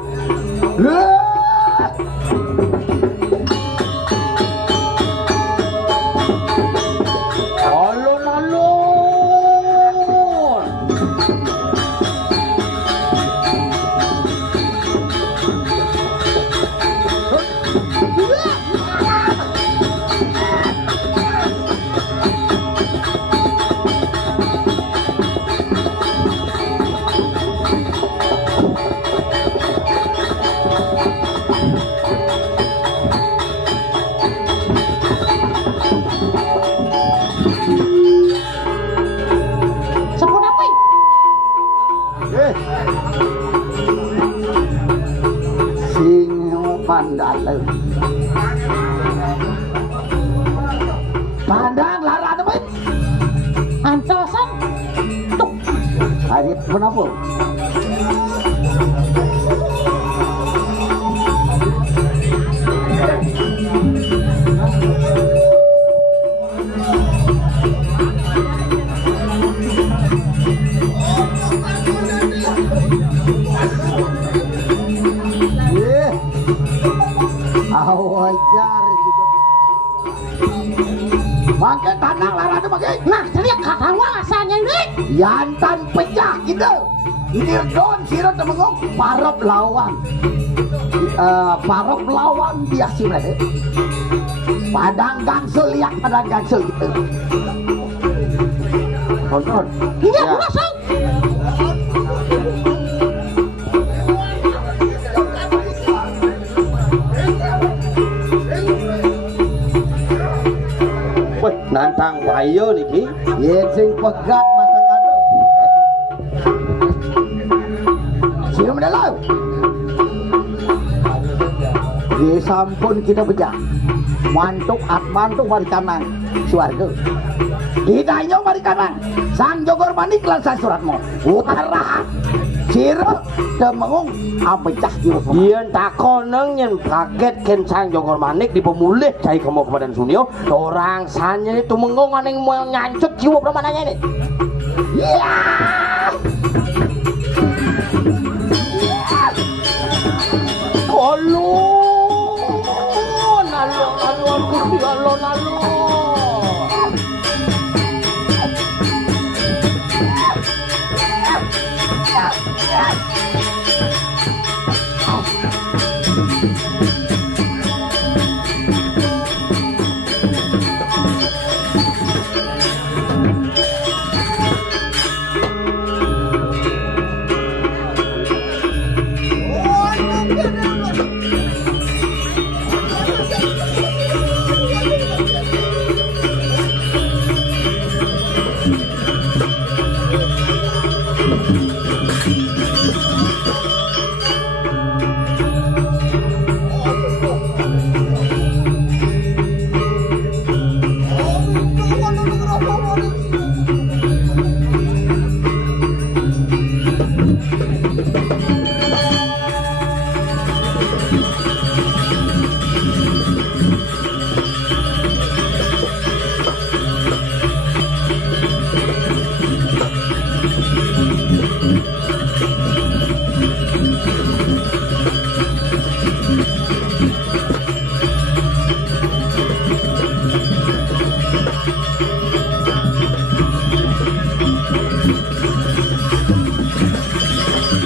Pandang lara temen. Antosan. Tuh. Harit menapa? Awajar juga. Mangke tanang lara tu mangke. Nah, saya kadang asalnya ini. Yantan pecah gitu. Nirdon sira temengong parop lawan. Parop lawan biasa mereka. Padang gangsel liak padang gangsel gitu. Tonton. Iya, langsung. Nantang bayo niki. Yen sing pegat masakan. Sira mendalau. Di sampun kita bejak. Mantuk mari kanang suarga. Hidayah mari kanang. Sang Jogor Manik lan suratmu. Utara. Sira temenggung apecah jiwa. Yen takoneng yen paket ken Sang Jogor Manik dipemulih cai kemo kepada Sunio, orang sanya itu menggong aneng mau nyancut jiwa pramananya ini. Ya. Alon, Gusti alon.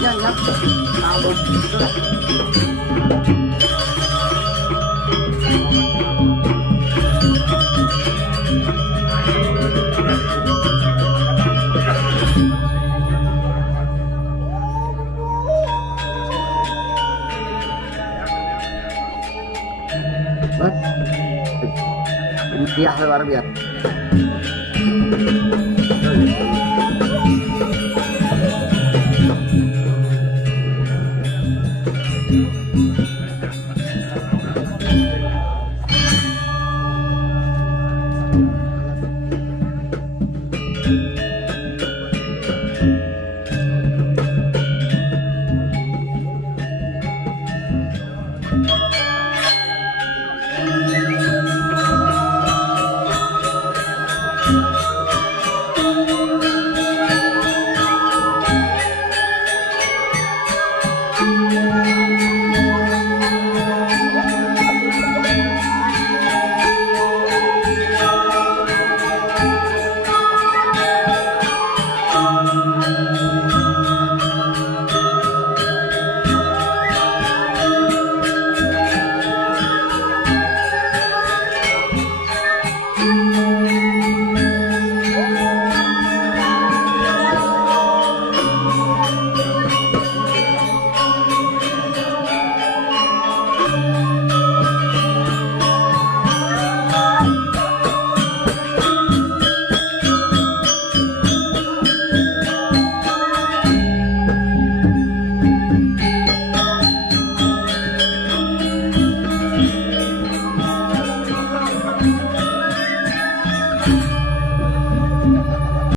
Ya, ya. Tahu. Iya, luar biasa.